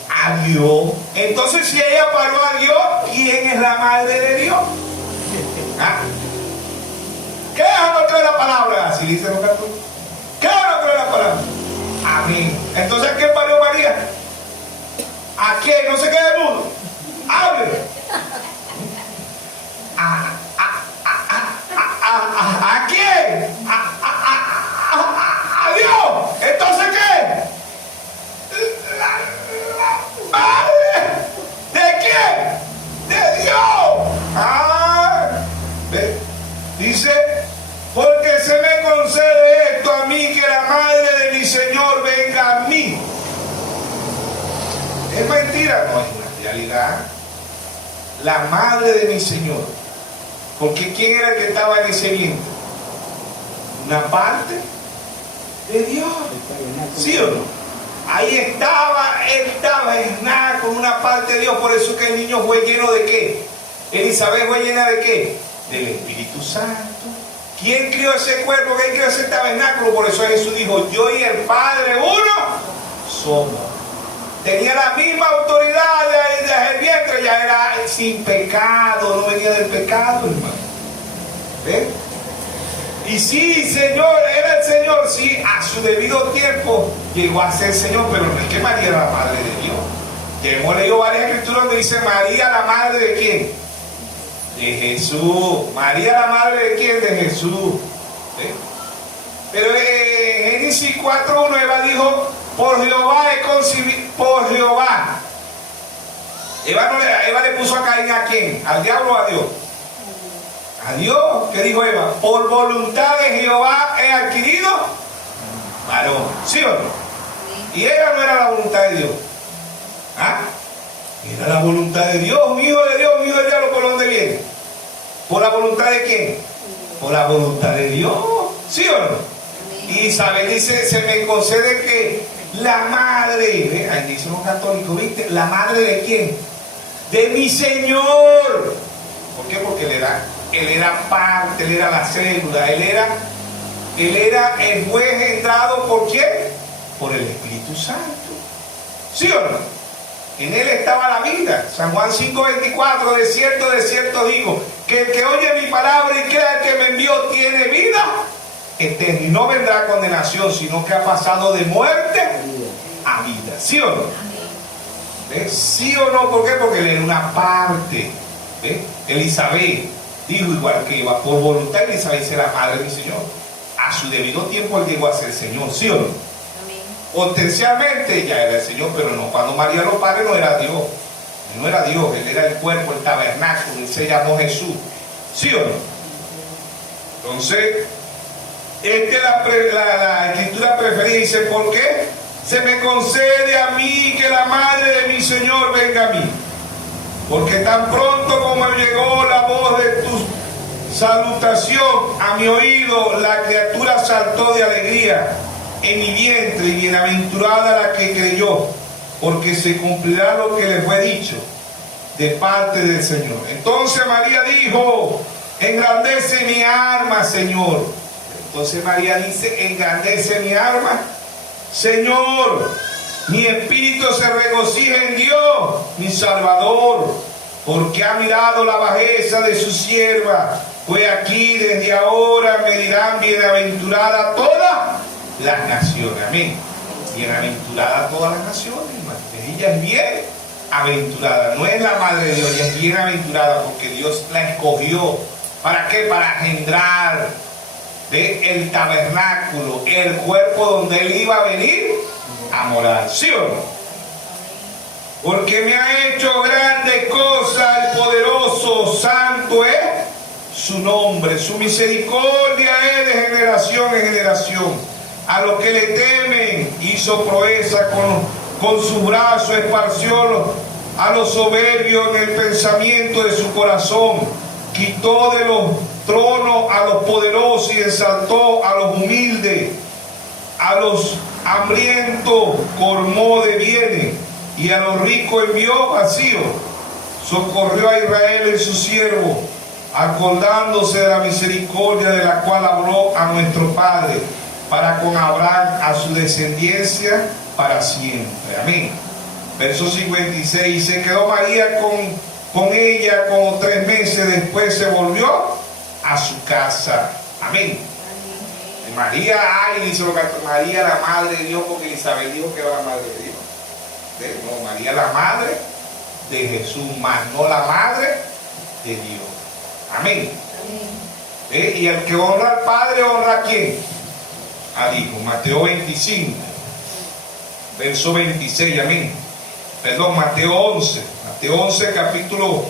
A Dios. Entonces, si ella parió a Dios, ¿quién es la madre de Dios? ¿Ah? ¿Qué es lo que es la palabra? Así dicen los católicos. ¿Qué es lo que es la palabra? Amén. Entonces, ¿a quién parió María? ¿A quién? No se quede mudo. Hable. ¿A quién? A Dios. Entonces, ¿qué? La madre. ¿De quién? De Dios. ¿Ve? Dice, porque se me concede esto a mí, que la madre de mi Señor venga a mí. ¿Es mentira? No, es una realidad. La madre de mi Señor. Porque ¿quién era el que estaba en ese vientre? Una parte de Dios. ¿Sí o no? Ahí estaba, él estaba en nada con una parte de Dios. Por eso que el niño fue lleno de ¿qué? Elizabeth fue llena de ¿qué? Del Espíritu Santo. ¿Quién crió ese cuerpo? ¿Quién crió ese tabernáculo? Por eso Jesús dijo, yo y el Padre uno somos. Tenía la misma autoridad desde el vientre, ya era sin pecado, no venía del pecado, hermano. ¿Ven? Y sí, Señor, era el Señor, sí, a su debido tiempo llegó a ser Señor, pero no es que María era la madre de Dios. Ya hemos leído varias escrituras donde dice María, la madre de ¿quién? De Jesús. María, la madre de ¿quién? De Jesús. ¿Ven? Pero en Génesis 4:1 Eva dijo, por Jehová he concebido, por Jehová. Eva le puso a Caín ¿a quién? ¿Al diablo o a Dios? A Dios. ¿Qué dijo Eva? Por voluntad de Jehová he adquirido varón. ¿Sí o no? Y ella no era la voluntad de Dios. ¿Ah? Era la voluntad de Dios, un hijo de Dios, un hijo del diablo. ¿Por dónde viene? ¿Por la voluntad de quién? Por la voluntad de Dios. ¿Sí o no? Y Isabel dice, se me concede que la madre, ahí dicen los católicos, ¿viste? ¿La madre de quién? De mi Señor. ¿Por qué? Porque él era parte, él era la célula, él era fue engendrado ¿por quién? Por el Espíritu Santo. ¿Sí o no? En él estaba la vida. San Juan 5:24, de cierto digo, que el que oye mi palabra y crea que me envió tiene vida eterna y no vendrá condenación, sino que ha pasado de muerte a vida. ¿Sí o no? ¿Ves? ¿Sí o no? ¿Por qué? Porque él era una parte. ¿Ves? Elizabeth dijo igual que Eva, por voluntad Elizabeth será la madre de mi Señor. A su debido tiempo él llegó a ser Señor. ¿Sí o no? Potencialmente ya era el Señor, pero no. Cuando María lo pare no era Dios. Él no era Dios, él era el cuerpo, el tabernáculo, él se llamó Jesús. ¿Sí o no? Entonces, esta es la escritura preferida. Dice, ¿por qué? Se me concede a mí que la madre de mi Señor venga a mí. Porque tan pronto como llegó la voz de tu salutación a mi oído, la criatura saltó de alegría en mi vientre, y bienaventurada la que creyó, porque se cumplirá lo que le fue dicho de parte del Señor. Entonces María dijo, engrandece mi alma, Señor. Entonces María dice, engrandece mi alma, Señor. Mi espíritu se regocija en Dios, mi Salvador, porque ha mirado la bajeza de su sierva. Pues aquí desde ahora me dirán bienaventurada todas las naciones. Amén. Bienaventurada todas las naciones, hermano. Ella es bienaventurada, no es la madre de Dios, ella es bienaventurada porque Dios la escogió. ¿Para qué? Para engendrar el tabernáculo, el cuerpo donde él iba a venir a morar. ¿Sí o no? Porque me ha hecho grandes cosas el poderoso, santo es su nombre, su misericordia es de generación en generación. A los que le temen hizo proeza, con su brazo esparció a los soberbios en el pensamiento de su corazón. Quitó de los tronos a los poderosos y exaltó a los humildes. A los hambrientos colmó de bienes y a los ricos envió vacíos. Socorrió a Israel en su siervo, acordándose de la misericordia de la cual habló a nuestro Padre, para con Abraham a su descendencia para siempre. Amén. Verso 56. Y se quedó María con ella como 3 meses. Después se volvió a su casa. Amén. María, dice María la madre de Dios, porque Isabel dijo que era la madre de Dios. No, María la madre de Jesús, más no la madre de Dios. Amén. Y el que honra al Padre, honra a quién? Al Hijo. Mateo 25, verso 26, amén. Perdón, Mateo 11. Mateo 11, capítulo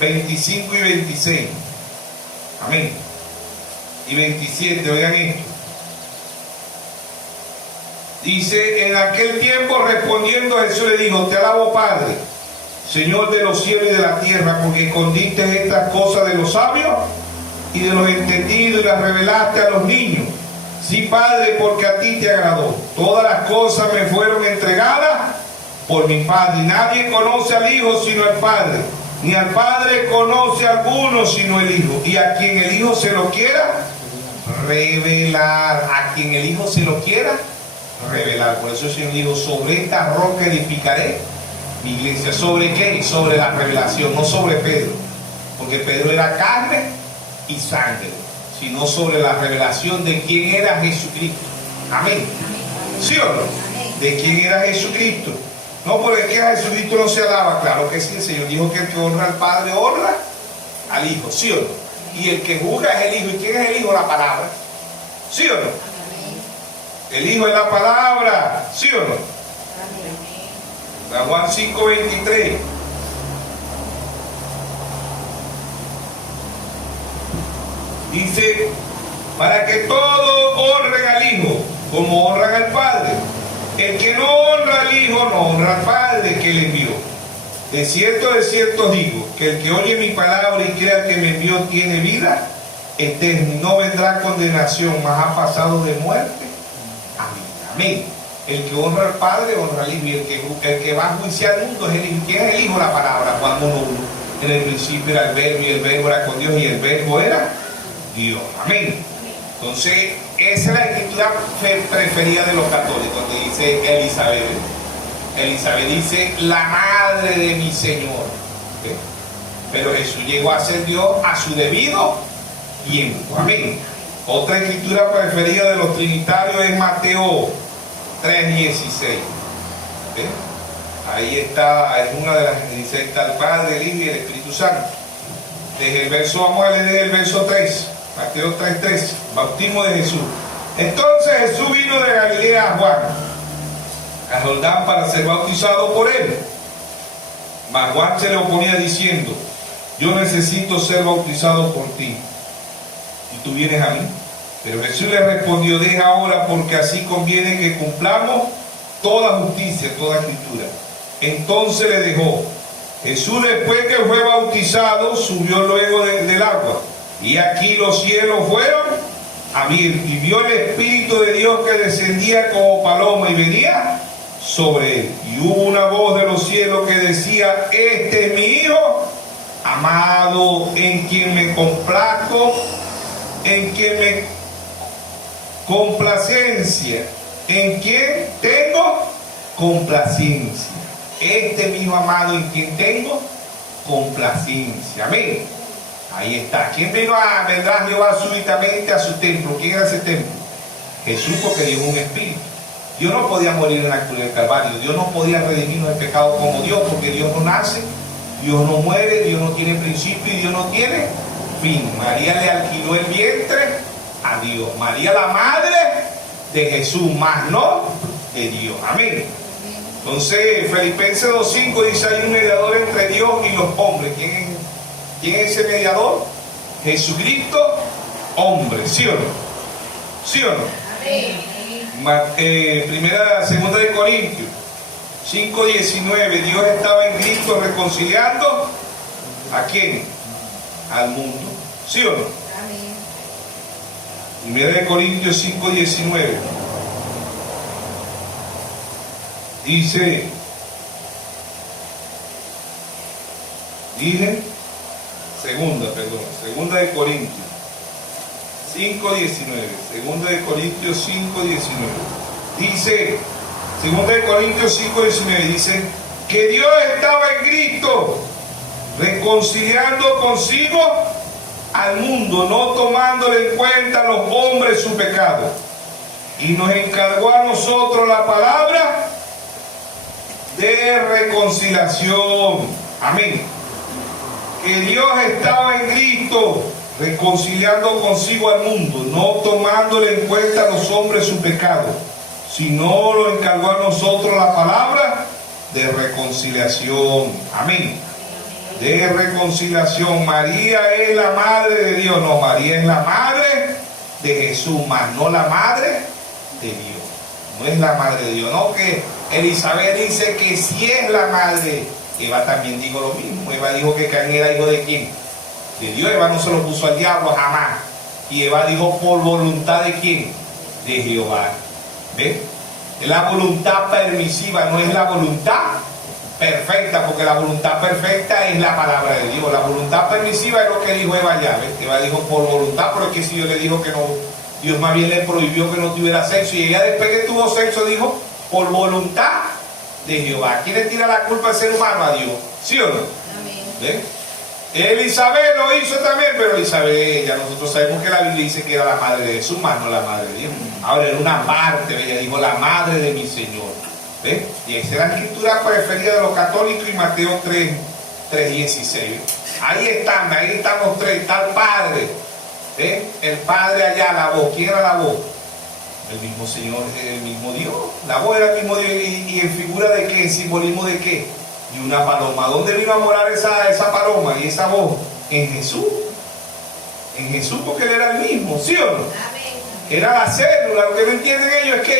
25 y 26. Amén. Y 27, oigan esto. Dice, en aquel tiempo respondiendo Jesús le dijo, te alabo Padre, Señor de los cielos y de la tierra, porque escondiste estas cosas de los sabios y de los entendidos y las revelaste a los niños. Sí, Padre, porque a ti te agradó. Todas las cosas me fueron entregadas por mi Padre. Y nadie conoce al Hijo sino el Padre, ni al Padre conoce a alguno sino el Hijo. Y a quien el Hijo se lo quiera revelar a quien el Hijo se lo quiera revelar. Por eso el Señor dijo, sobre esta roca edificaré mi iglesia. ¿Sobre qué? Sobre la revelación, no sobre Pedro, porque Pedro era carne y sangre, sino sobre la revelación de quién era Jesucristo. Amén. ¿Sí o no? De quién era Jesucristo. No, porque que a Jesucristo no se alaba. Claro que sí, el Señor dijo que el que honra al Padre honra al Hijo. ¿Sí o no? Y el que juzga es el Hijo. ¿Y quién es el Hijo? La palabra. ¿Sí o no? El Hijo es la palabra. ¿Sí o no? San Juan 5:23. Dice, para que todos honren al Hijo como honran al Padre. El que no honra al Hijo no honra al Padre que le envió. De cierto os digo, que el que oye mi palabra y crea que me envió tiene vida eterna, y no vendrá condenación, mas ha pasado de muerte a vida. Amén. El que honra al Padre honra al Hijo, y el que va a juiciar al mundo es el Hijo. ¿Quién es el Hijo? La palabra, Juan 1:1. En el principio era el Verbo, y el Verbo era con Dios, y el Verbo era Dios. Amén. Entonces, esa es la escritura preferida de los católicos, donde dice Elizabeth. Elizabeth dice, la madre de mi Señor. ¿Okay? Pero Jesús llegó a ser Dios a su debido tiempo. Amén. Otra escritura preferida de los trinitarios es Mateo 3:16. ¿Okay? Ahí está, es una de las que dice, está el Padre, el Hijo y el Espíritu Santo. Desde el verso, vamos a leer el verso 3. Mateo 3:3, bautismo de Jesús. Entonces Jesús vino de Galilea a Juan, a Jordán, para ser bautizado por él. Mas Juan se le oponía diciendo, yo necesito ser bautizado por ti, y tú vienes a mí. Pero Jesús le respondió, deja ahora, porque así conviene que cumplamos toda justicia, toda escritura. Entonces le dejó. Jesús, después que fue bautizado, subió luego del agua. Y aquí los cielos fueron abiertos, y vio el Espíritu de Dios que descendía como paloma y venía sobre él. Y hubo una voz de los cielos que decía, este es mi Hijo amado, en quien me complazco, en quien me complacencia, en quien tengo complacencia. Este es mi Hijo amado, en quien tengo complacencia. Amén. Ahí está. ¿Quién vendrá Jehová súbitamente a su templo? ¿Quién era ese templo? Jesús, porque dio un espíritu. Dios no podía morir en la cruz del Calvario. Dios no podía redimirnos del pecado como Dios, porque Dios no nace, Dios no muere, Dios no tiene principio y Dios no tiene fin. María le alquiló el vientre a Dios. María, la madre de Jesús, más no de Dios. Amén. Entonces, Filipenses 2:5 dice, hay un mediador entre Dios y los hombres. ¿Quién es ese mediador? Jesucristo, hombre. ¿Sí o no? ¿Sí o no? Segunda de Corintios 5:19. Dios estaba en Cristo reconciliando ¿a quién? Al mundo. ¿Sí o no? Primera de Corintios 5:19. Dice, segunda de Corintios 5:19. Segunda de Corintios 5:19. Dice, segunda de Corintios 5:19, dice que Dios estaba en Cristo reconciliando consigo al mundo, no tomándole en cuenta a los hombres su pecado, y nos encargó a nosotros la palabra de reconciliación. Amén. Que Dios estaba en Cristo reconciliando consigo al mundo, no tomándole en cuenta a los hombres su pecado, sino lo encargó a nosotros la palabra de reconciliación. Amén. De reconciliación. María es la madre de Dios. No, María es la madre de Jesús, más no la madre de Dios. No es la madre de Dios. No, que Elizabeth dice que sí es la madre. Eva también dijo lo mismo. Eva dijo que Caín era hijo de ¿quién? De Dios. Eva no se lo puso al diablo jamás. Y Eva dijo por voluntad de ¿quién? De Jehová. ¿Ven? La voluntad permisiva no es la voluntad perfecta, porque la voluntad perfecta es la palabra de Dios. La voluntad permisiva es lo que dijo Eva ya. ¿Ven? Eva dijo por voluntad, pero es que si Dios le dijo que no Dios más bien le prohibió que no tuviera sexo, y ella después que tuvo sexo dijo, por voluntad de Jehová. ¿Quién le tira la culpa al ser humano? A Dios, ¿sí o no? ¿Ven? Elizabeth lo hizo también, pero Elizabeth, ya nosotros sabemos que la Biblia dice que era la madre de Jesús, más no la madre de Dios. Ahora era una parte, ella dijo la madre de mi Señor. ¿Ven? Y esa es la escritura preferida de los católicos, y Mateo 3:16. Ahí están los tres, está el Padre. ¿Ven? El Padre allá, la voz. ¿Quién era la voz? El mismo Señor, el mismo Dios. La voz era el mismo Dios. ¿Y en figura de qué? ¿En simbolismo de qué? Y una paloma. ¿Dónde vino a morar esa paloma y esa voz? En Jesús. En Jesús, porque Él era el mismo, ¿sí o no? Era la célula. Lo que no entienden ellos es que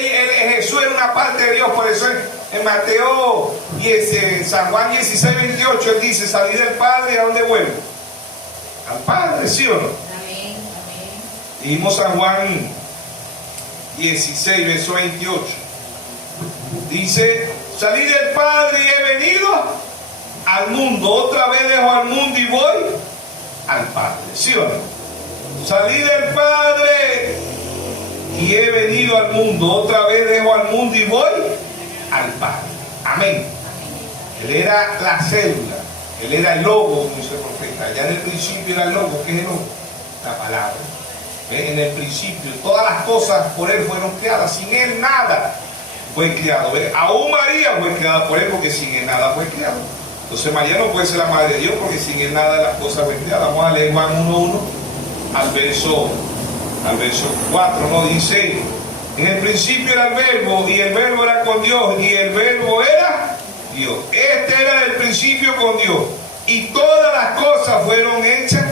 Jesús era una parte de Dios. Por eso en Mateo 10, San Juan 16:28, Él dice, salí del Padre, ¿y a dónde vuelvo? Al Padre, ¿sí o no? Dijimos San Juan 16, verso 28. Dice, salí del Padre y he venido al mundo. Otra vez dejo al mundo y voy al Padre, ¿sí o no? Salí del Padre y he venido al mundo. Otra vez dejo al mundo y voy al Padre. Amén. Él era la célula. Él era el logo, como dice el profeta. Ya en el principio era el logo. ¿Qué es el logo? La palabra. En el principio, todas las cosas por Él fueron creadas. Sin Él nada fue creado. Aún María fue creada por Él, porque sin Él nada fue creado. Entonces María no puede ser la madre de Dios, porque sin Él nada de las cosas fue creadas. Vamos a leer Juan 1:1 al verso 4, ¿no? Dice, en el principio era el verbo, y el verbo era con Dios, y el verbo era Dios. Este era del principio con Dios, y todas las cosas fueron hechas,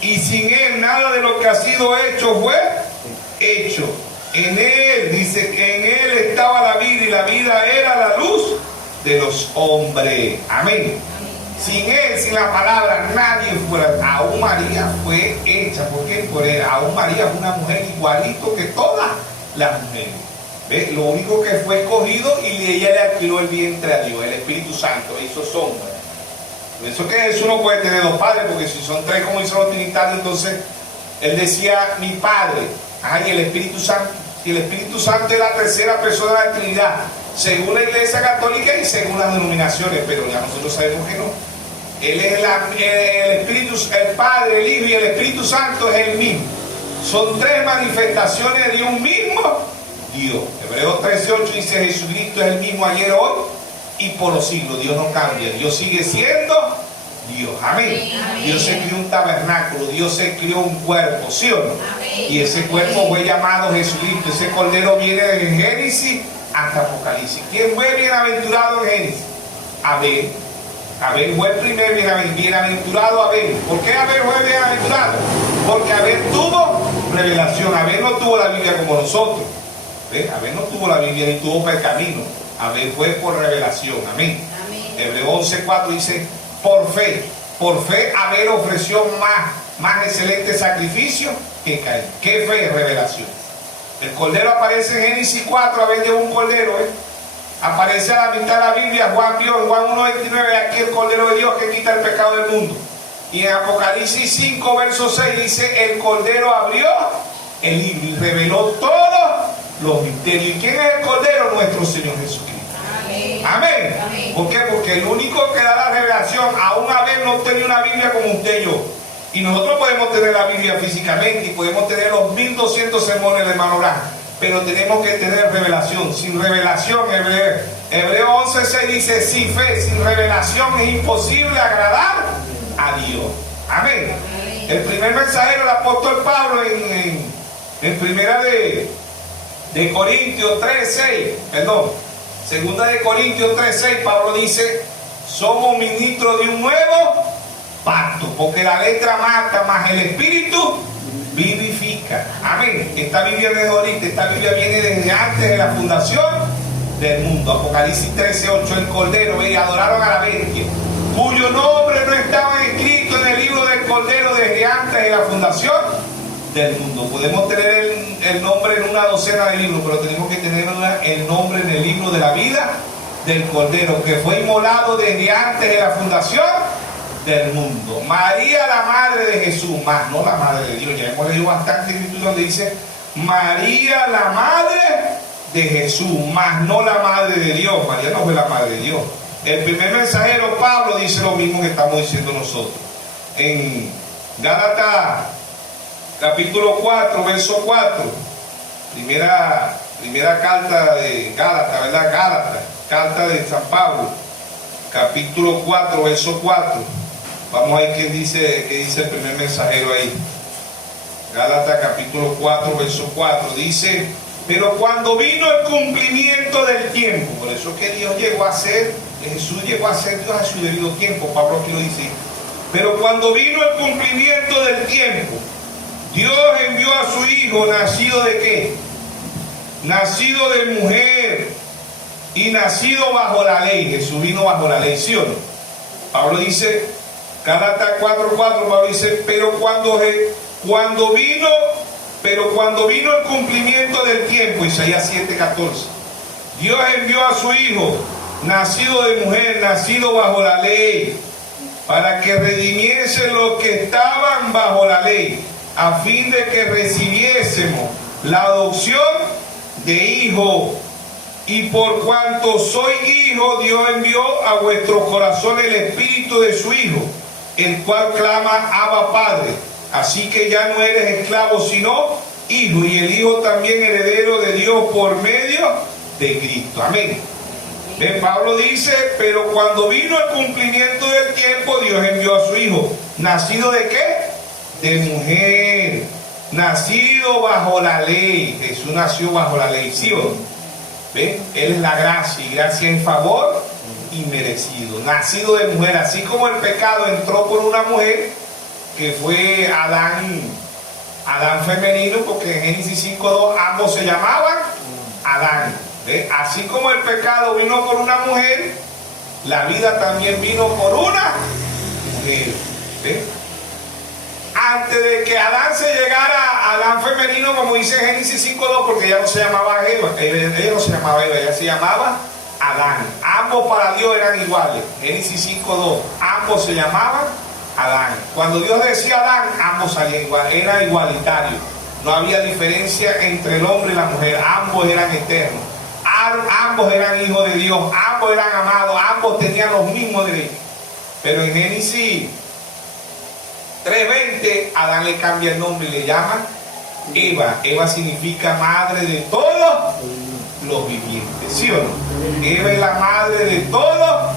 y sin Él nada de lo que ha sido hecho fue hecho. En Él, dice que en Él estaba la vida, y la vida era la luz de los hombres. Amén. Sin Él, sin la palabra, nadie fuera. Aún María fue hecha. ¿Por qué? Por Él. Aún María fue una mujer igualito que todas las mujeres. ¿Ve? Lo único que fue escogido, y ella le alquiló el vientre a Dios, el Espíritu Santo, hizo sombra. Por eso que Jesús no puede tener dos padres, porque si son tres como hizo los trinitarios, entonces Él decía mi Padre. Y el Espíritu Santo. Y el Espíritu Santo es la tercera persona de la Trinidad, según la Iglesia Católica y según las denominaciones, pero ya nosotros sabemos que no. Él es el Espíritu, el Padre, el Hijo y el Espíritu Santo es el mismo. Son tres manifestaciones de un mismo Dios. Hebreos 13:8 dice, Jesucristo es el mismo ayer, hoy y por los siglos. Dios no cambia, Dios sigue siendo Dios. Amén. Amén. Dios se crió un tabernáculo, Dios se crió un cuerpo, ¿sí o no? Amén. Y ese cuerpo fue llamado Jesucristo. Ese cordero viene de Génesis hasta Apocalipsis. ¿Quién fue bienaventurado en Génesis? Abel. Abel fue el primer bienaventurado. Abel. ¿Por qué Abel fue bienaventurado? Porque Abel tuvo revelación. Abel no tuvo la Biblia como nosotros. ¿Ven? Abel no tuvo la Biblia ni tuvo pergamino. Abel fue por revelación. Amén. Amén. Hebreos 11:4 dice, por fe Abel ofreció más excelente sacrificio que Caín. ¿Qué fe? Revelación. El cordero aparece en Génesis 4, Abel llevó un cordero, aparece a la mitad de la Biblia, Juan vio en Juan 1:29, aquí el cordero de Dios que quita el pecado del mundo. Y en Apocalipsis 5, verso 6 dice, el cordero abrió el libro y reveló todos los misterios. ¿Y quién es el cordero? Nuestro Señor Jesucristo. Amén. Amén. Amén. ¿Por qué? Porque el único que da la revelación, aún Abel no tenía una Biblia como usted y yo. Y nosotros podemos tener la Biblia físicamente y podemos tener los 1200 sermones del hermano Branham, pero tenemos que tener revelación. Sin revelación, Hebreos 11:6 dice, sin fe, sin revelación es imposible agradar a Dios. Amén. Amén. El primer mensajero, el apóstol Pablo, en primera de Corintios 3:6, segunda de Corintios 3:6, Pablo dice, somos ministros de un nuevo pacto, porque la letra mata, más el espíritu vivifica. Amén. Esta Biblia no es ahorita, esta Biblia viene desde antes de la fundación del mundo. Apocalipsis 13:8, el Cordero, y adoraron a la bestia, cuyo nombre no estaba escrito en el libro del Cordero desde antes de la fundación del mundo. Podemos tener el nombre en una docena de libros, pero tenemos que tener el nombre en el libro de la vida del Cordero, que fue inmolado desde antes de la fundación del mundo. María, la madre de Jesús, más no la madre de Dios. Ya hemos leído bastante escritura donde dice María, la madre de Jesús, más no la madre de Dios. María no fue la madre de Dios. El primer mensajero, Pablo, dice lo mismo que estamos diciendo nosotros. En Gálatas, capítulo 4, verso 4. Primera carta de Gálatas, ¿verdad? Gálatas, carta de San Pablo, capítulo 4, verso 4. Vamos a ver qué dice el primer mensajero ahí. Gálatas, capítulo 4, verso 4. Dice, pero cuando vino el cumplimiento del tiempo, por eso que Dios llegó a ser, Jesús llegó a ser Dios a su debido tiempo, Pablo aquí lo dice. Pero cuando vino el cumplimiento del tiempo, Dios envió a su Hijo, nacido de ¿qué? Nacido de mujer y nacido bajo la ley. Jesús vino bajo la ley, ¿sí o no? Pablo dice, Gálatas 4:4, Pablo dice, pero cuando vino el cumplimiento del tiempo, Isaías 7:14, Dios envió a su Hijo, nacido de mujer, nacido bajo la ley, para que redimiese los que estaban bajo la ley, a fin de que recibiésemos la adopción de hijo. Y por cuanto soy hijo, Dios envió a vuestros corazones el espíritu de su Hijo, el cual clama Abba Padre. Así que ya no eres esclavo, sino hijo, y el Hijo también heredero de Dios por medio de Cristo. Amén. Pablo dice, pero cuando vino el cumplimiento del tiempo, Dios envió a su Hijo, nacido de ¿qué? De mujer, nacido bajo la ley. Jesús nació bajo la ley, ¿sí o no? ¿Ven? Él es la gracia, y gracia en favor y merecido. Nacido de mujer, así como el pecado entró por una mujer, que fue Adán femenino, porque en Génesis 5:2 ambos se llamaban Adán. ¿Ve? Así como el pecado vino por una mujer, la vida también vino por una mujer. ¿Ve? Antes de que Adán se llegara a Adán femenino, como dice Génesis 5:2, porque ella no se llamaba Eva, ella no se llamaba Eva, ella se llamaba Adán. Ambos para Dios eran iguales. Génesis 5:2, ambos se llamaban Adán. Cuando Dios decía Adán, ambos salían igual, era igualitario. No había diferencia entre el hombre y la mujer, ambos eran eternos. Ambos eran hijos de Dios, ambos eran amados, ambos tenían los mismos derechos. Pero en Génesis 3:20, Adán le cambia el nombre y le llama Eva. Eva significa madre de todos los vivientes, ¿sí o no? Eva es la madre de todos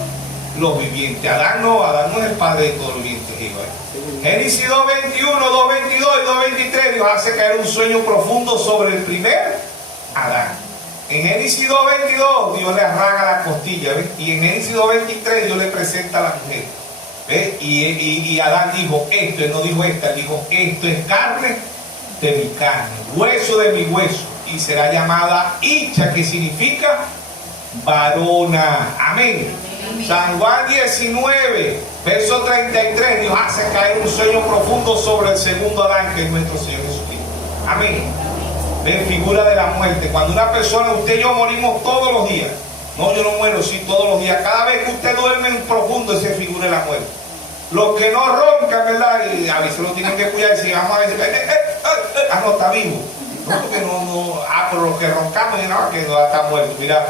los vivientes. Adán no es el padre de todos los vivientes, Eva. Génesis 2:21, 2:22 y 2:23, Dios hace caer un sueño profundo sobre el primer Adán. En Génesis 2:22 Dios le arranca la costilla, ¿ves? Y en Génesis 2:23 Dios le presenta a la mujer, ¿ves? Y Adán dijo esto, él no dijo esta, él dijo esto es carne de mi carne, hueso de mi hueso, y será llamada Icha, que significa varona. Amén. San Juan 19, verso 33, Dios hace caer un sueño profundo sobre el segundo Adán, que es nuestro Señor Jesucristo. Amén. De figura de la muerte. Cuando una persona, usted y yo morimos todos los días. No, yo no muero, sí, todos los días. Cada vez que usted duerme en profundo, se figura de la muerte. Los que no roncan, ¿verdad? Y a veces lo tienen que cuidar y si vamos a decir, no está vivo. No, porque no, pero los que roncamos, y no, que no está muerto. Mira.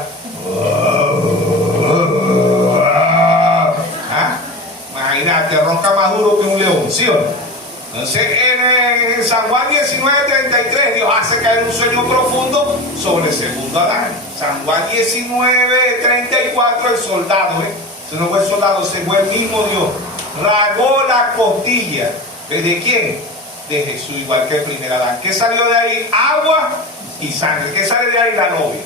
¿Ah? Imagínate, ronca más duro que un león, ¿sí o no? Entonces en San Juan 19:33 Dios hace caer un sueño profundo sobre el segundo Adán. San Juan 19:34 el soldado, ese no fue el soldado, ese fue el mismo Dios, rasgó la costilla. ¿De quién? De Jesús, igual que el primer Adán. ¿Qué salió de ahí? Agua y sangre. ¿Qué sale de ahí? La novia.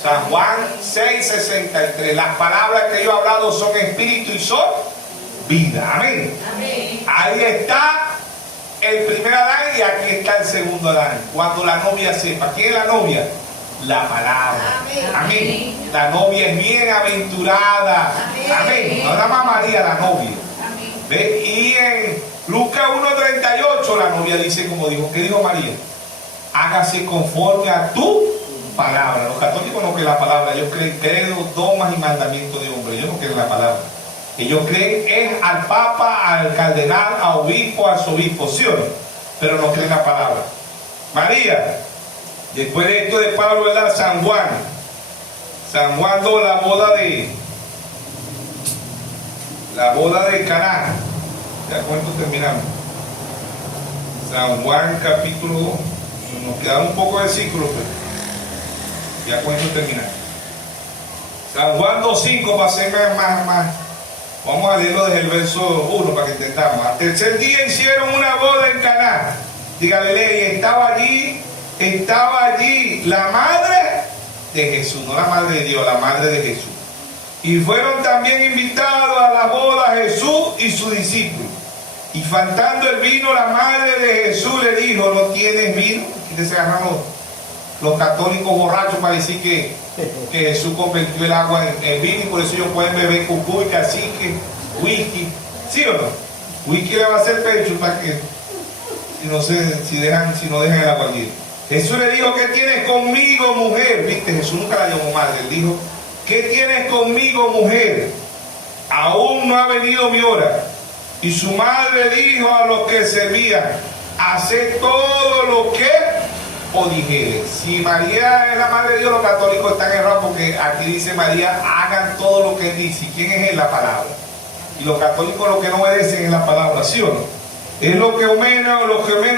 San Juan 6:63. Las palabras que yo he hablado son espíritu y son vida. Amén. Amén. Ahí está el primer Adán y aquí está el segundo Adán. Cuando la novia sepa, ¿quién es la novia? La palabra. Amén. Amén. La novia es bienaventurada. Amén. Amén. No nada más María, la novia. Amén. ¿Ve? Y en Lucas 1:38 la novia dice, como dijo, ¿qué dijo María? Hágase conforme a tu palabra. Los católicos no creen la palabra, ellos creen credos, dogmas y mandamientos de hombre. Ellos no creen la palabra. Ellos creen es al papa, al cardenal, al obispo, al arzobispo, ¿sí o no? Pero no creen la palabra. María, después de esto de Pablo, ¿verdad? San Juan 2, la boda de Caná. ¿Ya cuánto terminamos? San Juan capítulo 2. Nos quedaron un poco de ciclo, pues. ¿Ya cuánto terminamos? San Juan 2:5, para ser más. Vamos a leerlo desde el verso 1 para que entendamos. Al tercer día hicieron una boda en Caná de Galilea y estaba allí la madre de Jesús, no la madre de Dios, la madre de Jesús. Y fueron también invitados a la boda Jesús y sus discípulos. Y faltando el vino, la madre de Jesús le dijo: ¿no tienes vino? Y se agarraron los católicos borrachos para decir que Jesús convirtió el agua en vino, y por eso ellos pueden beber cucuy, cacique, whisky. ¿Sí o no? Whisky le va a hacer pecho para que si no dejan el agua allí. Jesús le dijo: ¿qué tienes conmigo, mujer? Viste, Jesús nunca la llamó madre. Él dijo: ¿qué tienes conmigo, mujer? Aún no ha venido mi hora. Y su madre dijo a los que servían: haced todo lo que os dijere. Si María es la madre de Dios, los católicos están errados, porque aquí dice María: hagan todo lo que él dice. ¿Quién es él? La palabra. Y los católicos lo que no obedecen es la palabra, ¿sí o no? Es lo que menos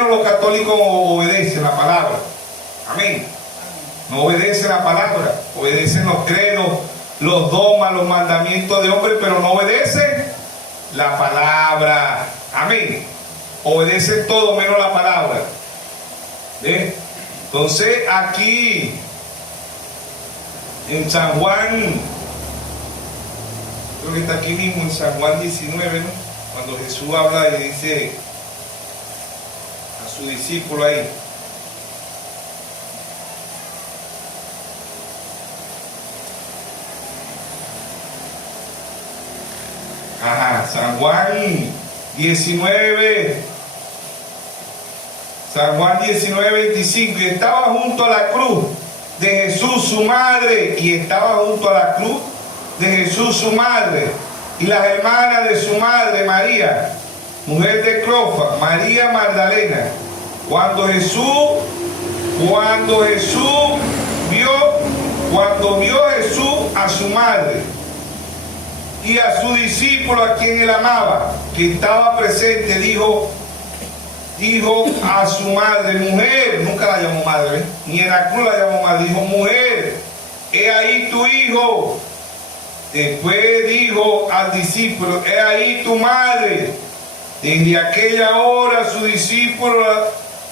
los católicos obedecen, la palabra. Amén. No obedecen la palabra, obedecen los credos, los dogmas, los mandamientos de hombres, pero no obedecen la palabra. Amén. Obedecen todo menos la palabra. ¿Ven? Entonces aquí en San Juan, creo que está aquí mismo en San Juan 19, ¿no? Cuando Jesús habla y dice a su discípulo ahí: San Juan 19, 25, y estaba junto a la cruz de Jesús su madre, y las hermanas de su madre, María, mujer de Clofa, María Magdalena. Cuando vio Jesús a su madre y a su discípulo, a quien él amaba, que estaba presente, dijo a su madre: mujer. Nunca la llamó madre, ¿eh? Ni en la cruz la llamó madre. Dijo: mujer, he ahí tu hijo. Después dijo al discípulo: he ahí tu madre. Desde aquella hora su discípulo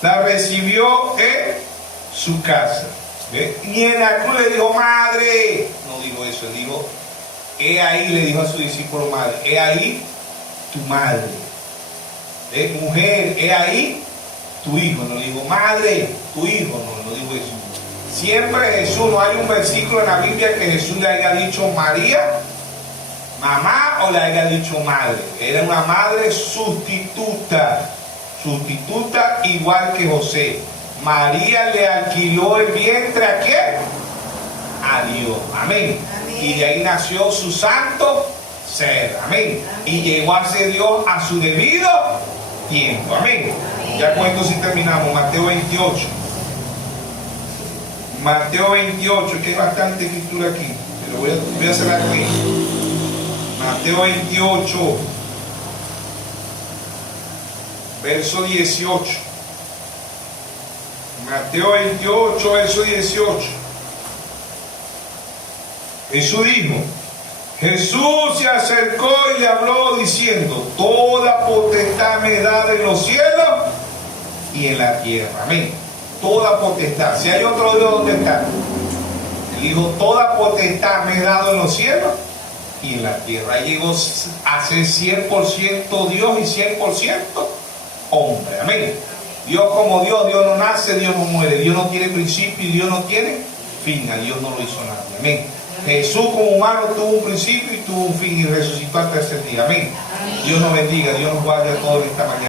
la recibió en su casa. ¿Ve? Ni en la cruz le dijo madre. No dijo eso, él dijo: he ahí, le dijo a su discípulo madre. He ahí tu madre. Mujer, he ahí tu hijo. No le dijo madre, tu hijo. No dijo eso. Siempre Jesús, no hay un versículo en la Biblia que Jesús le haya dicho María, mamá, o le haya dicho madre. Era una madre sustituta igual que José. María le alquiló el vientre ¿a quién? A Dios. Amén. Y de ahí nació su santo ser. Amén. Y llegó a ser Dios a su debido tiempo. Amén. Ya con esto sí terminamos. Mateo 28. Mateo 28, que hay bastante escritura aquí, pero voy a hacer aquí. Mateo 28, verso 18. Mateo 28, verso 18. Jesús dijo: Jesús se acercó y le habló diciendo: toda potestad me es dada en los cielos y en la tierra. Amén. Toda potestad. Si hay otro Dios, ¿dónde está? Él dijo: toda potestad me he dado en los cielos y en la tierra. Él llegó a ser 100% Dios y 100% hombre. Amén. Dios como Dios, Dios no nace, Dios no muere, Dios no tiene principio y Dios no tiene fin. A Dios no lo hizo nadie. Amén. Jesús como humano tuvo un principio y tuvo un fin y resucitó al tercer día. Amén. Dios nos bendiga, Dios nos guarde a todos esta mañana.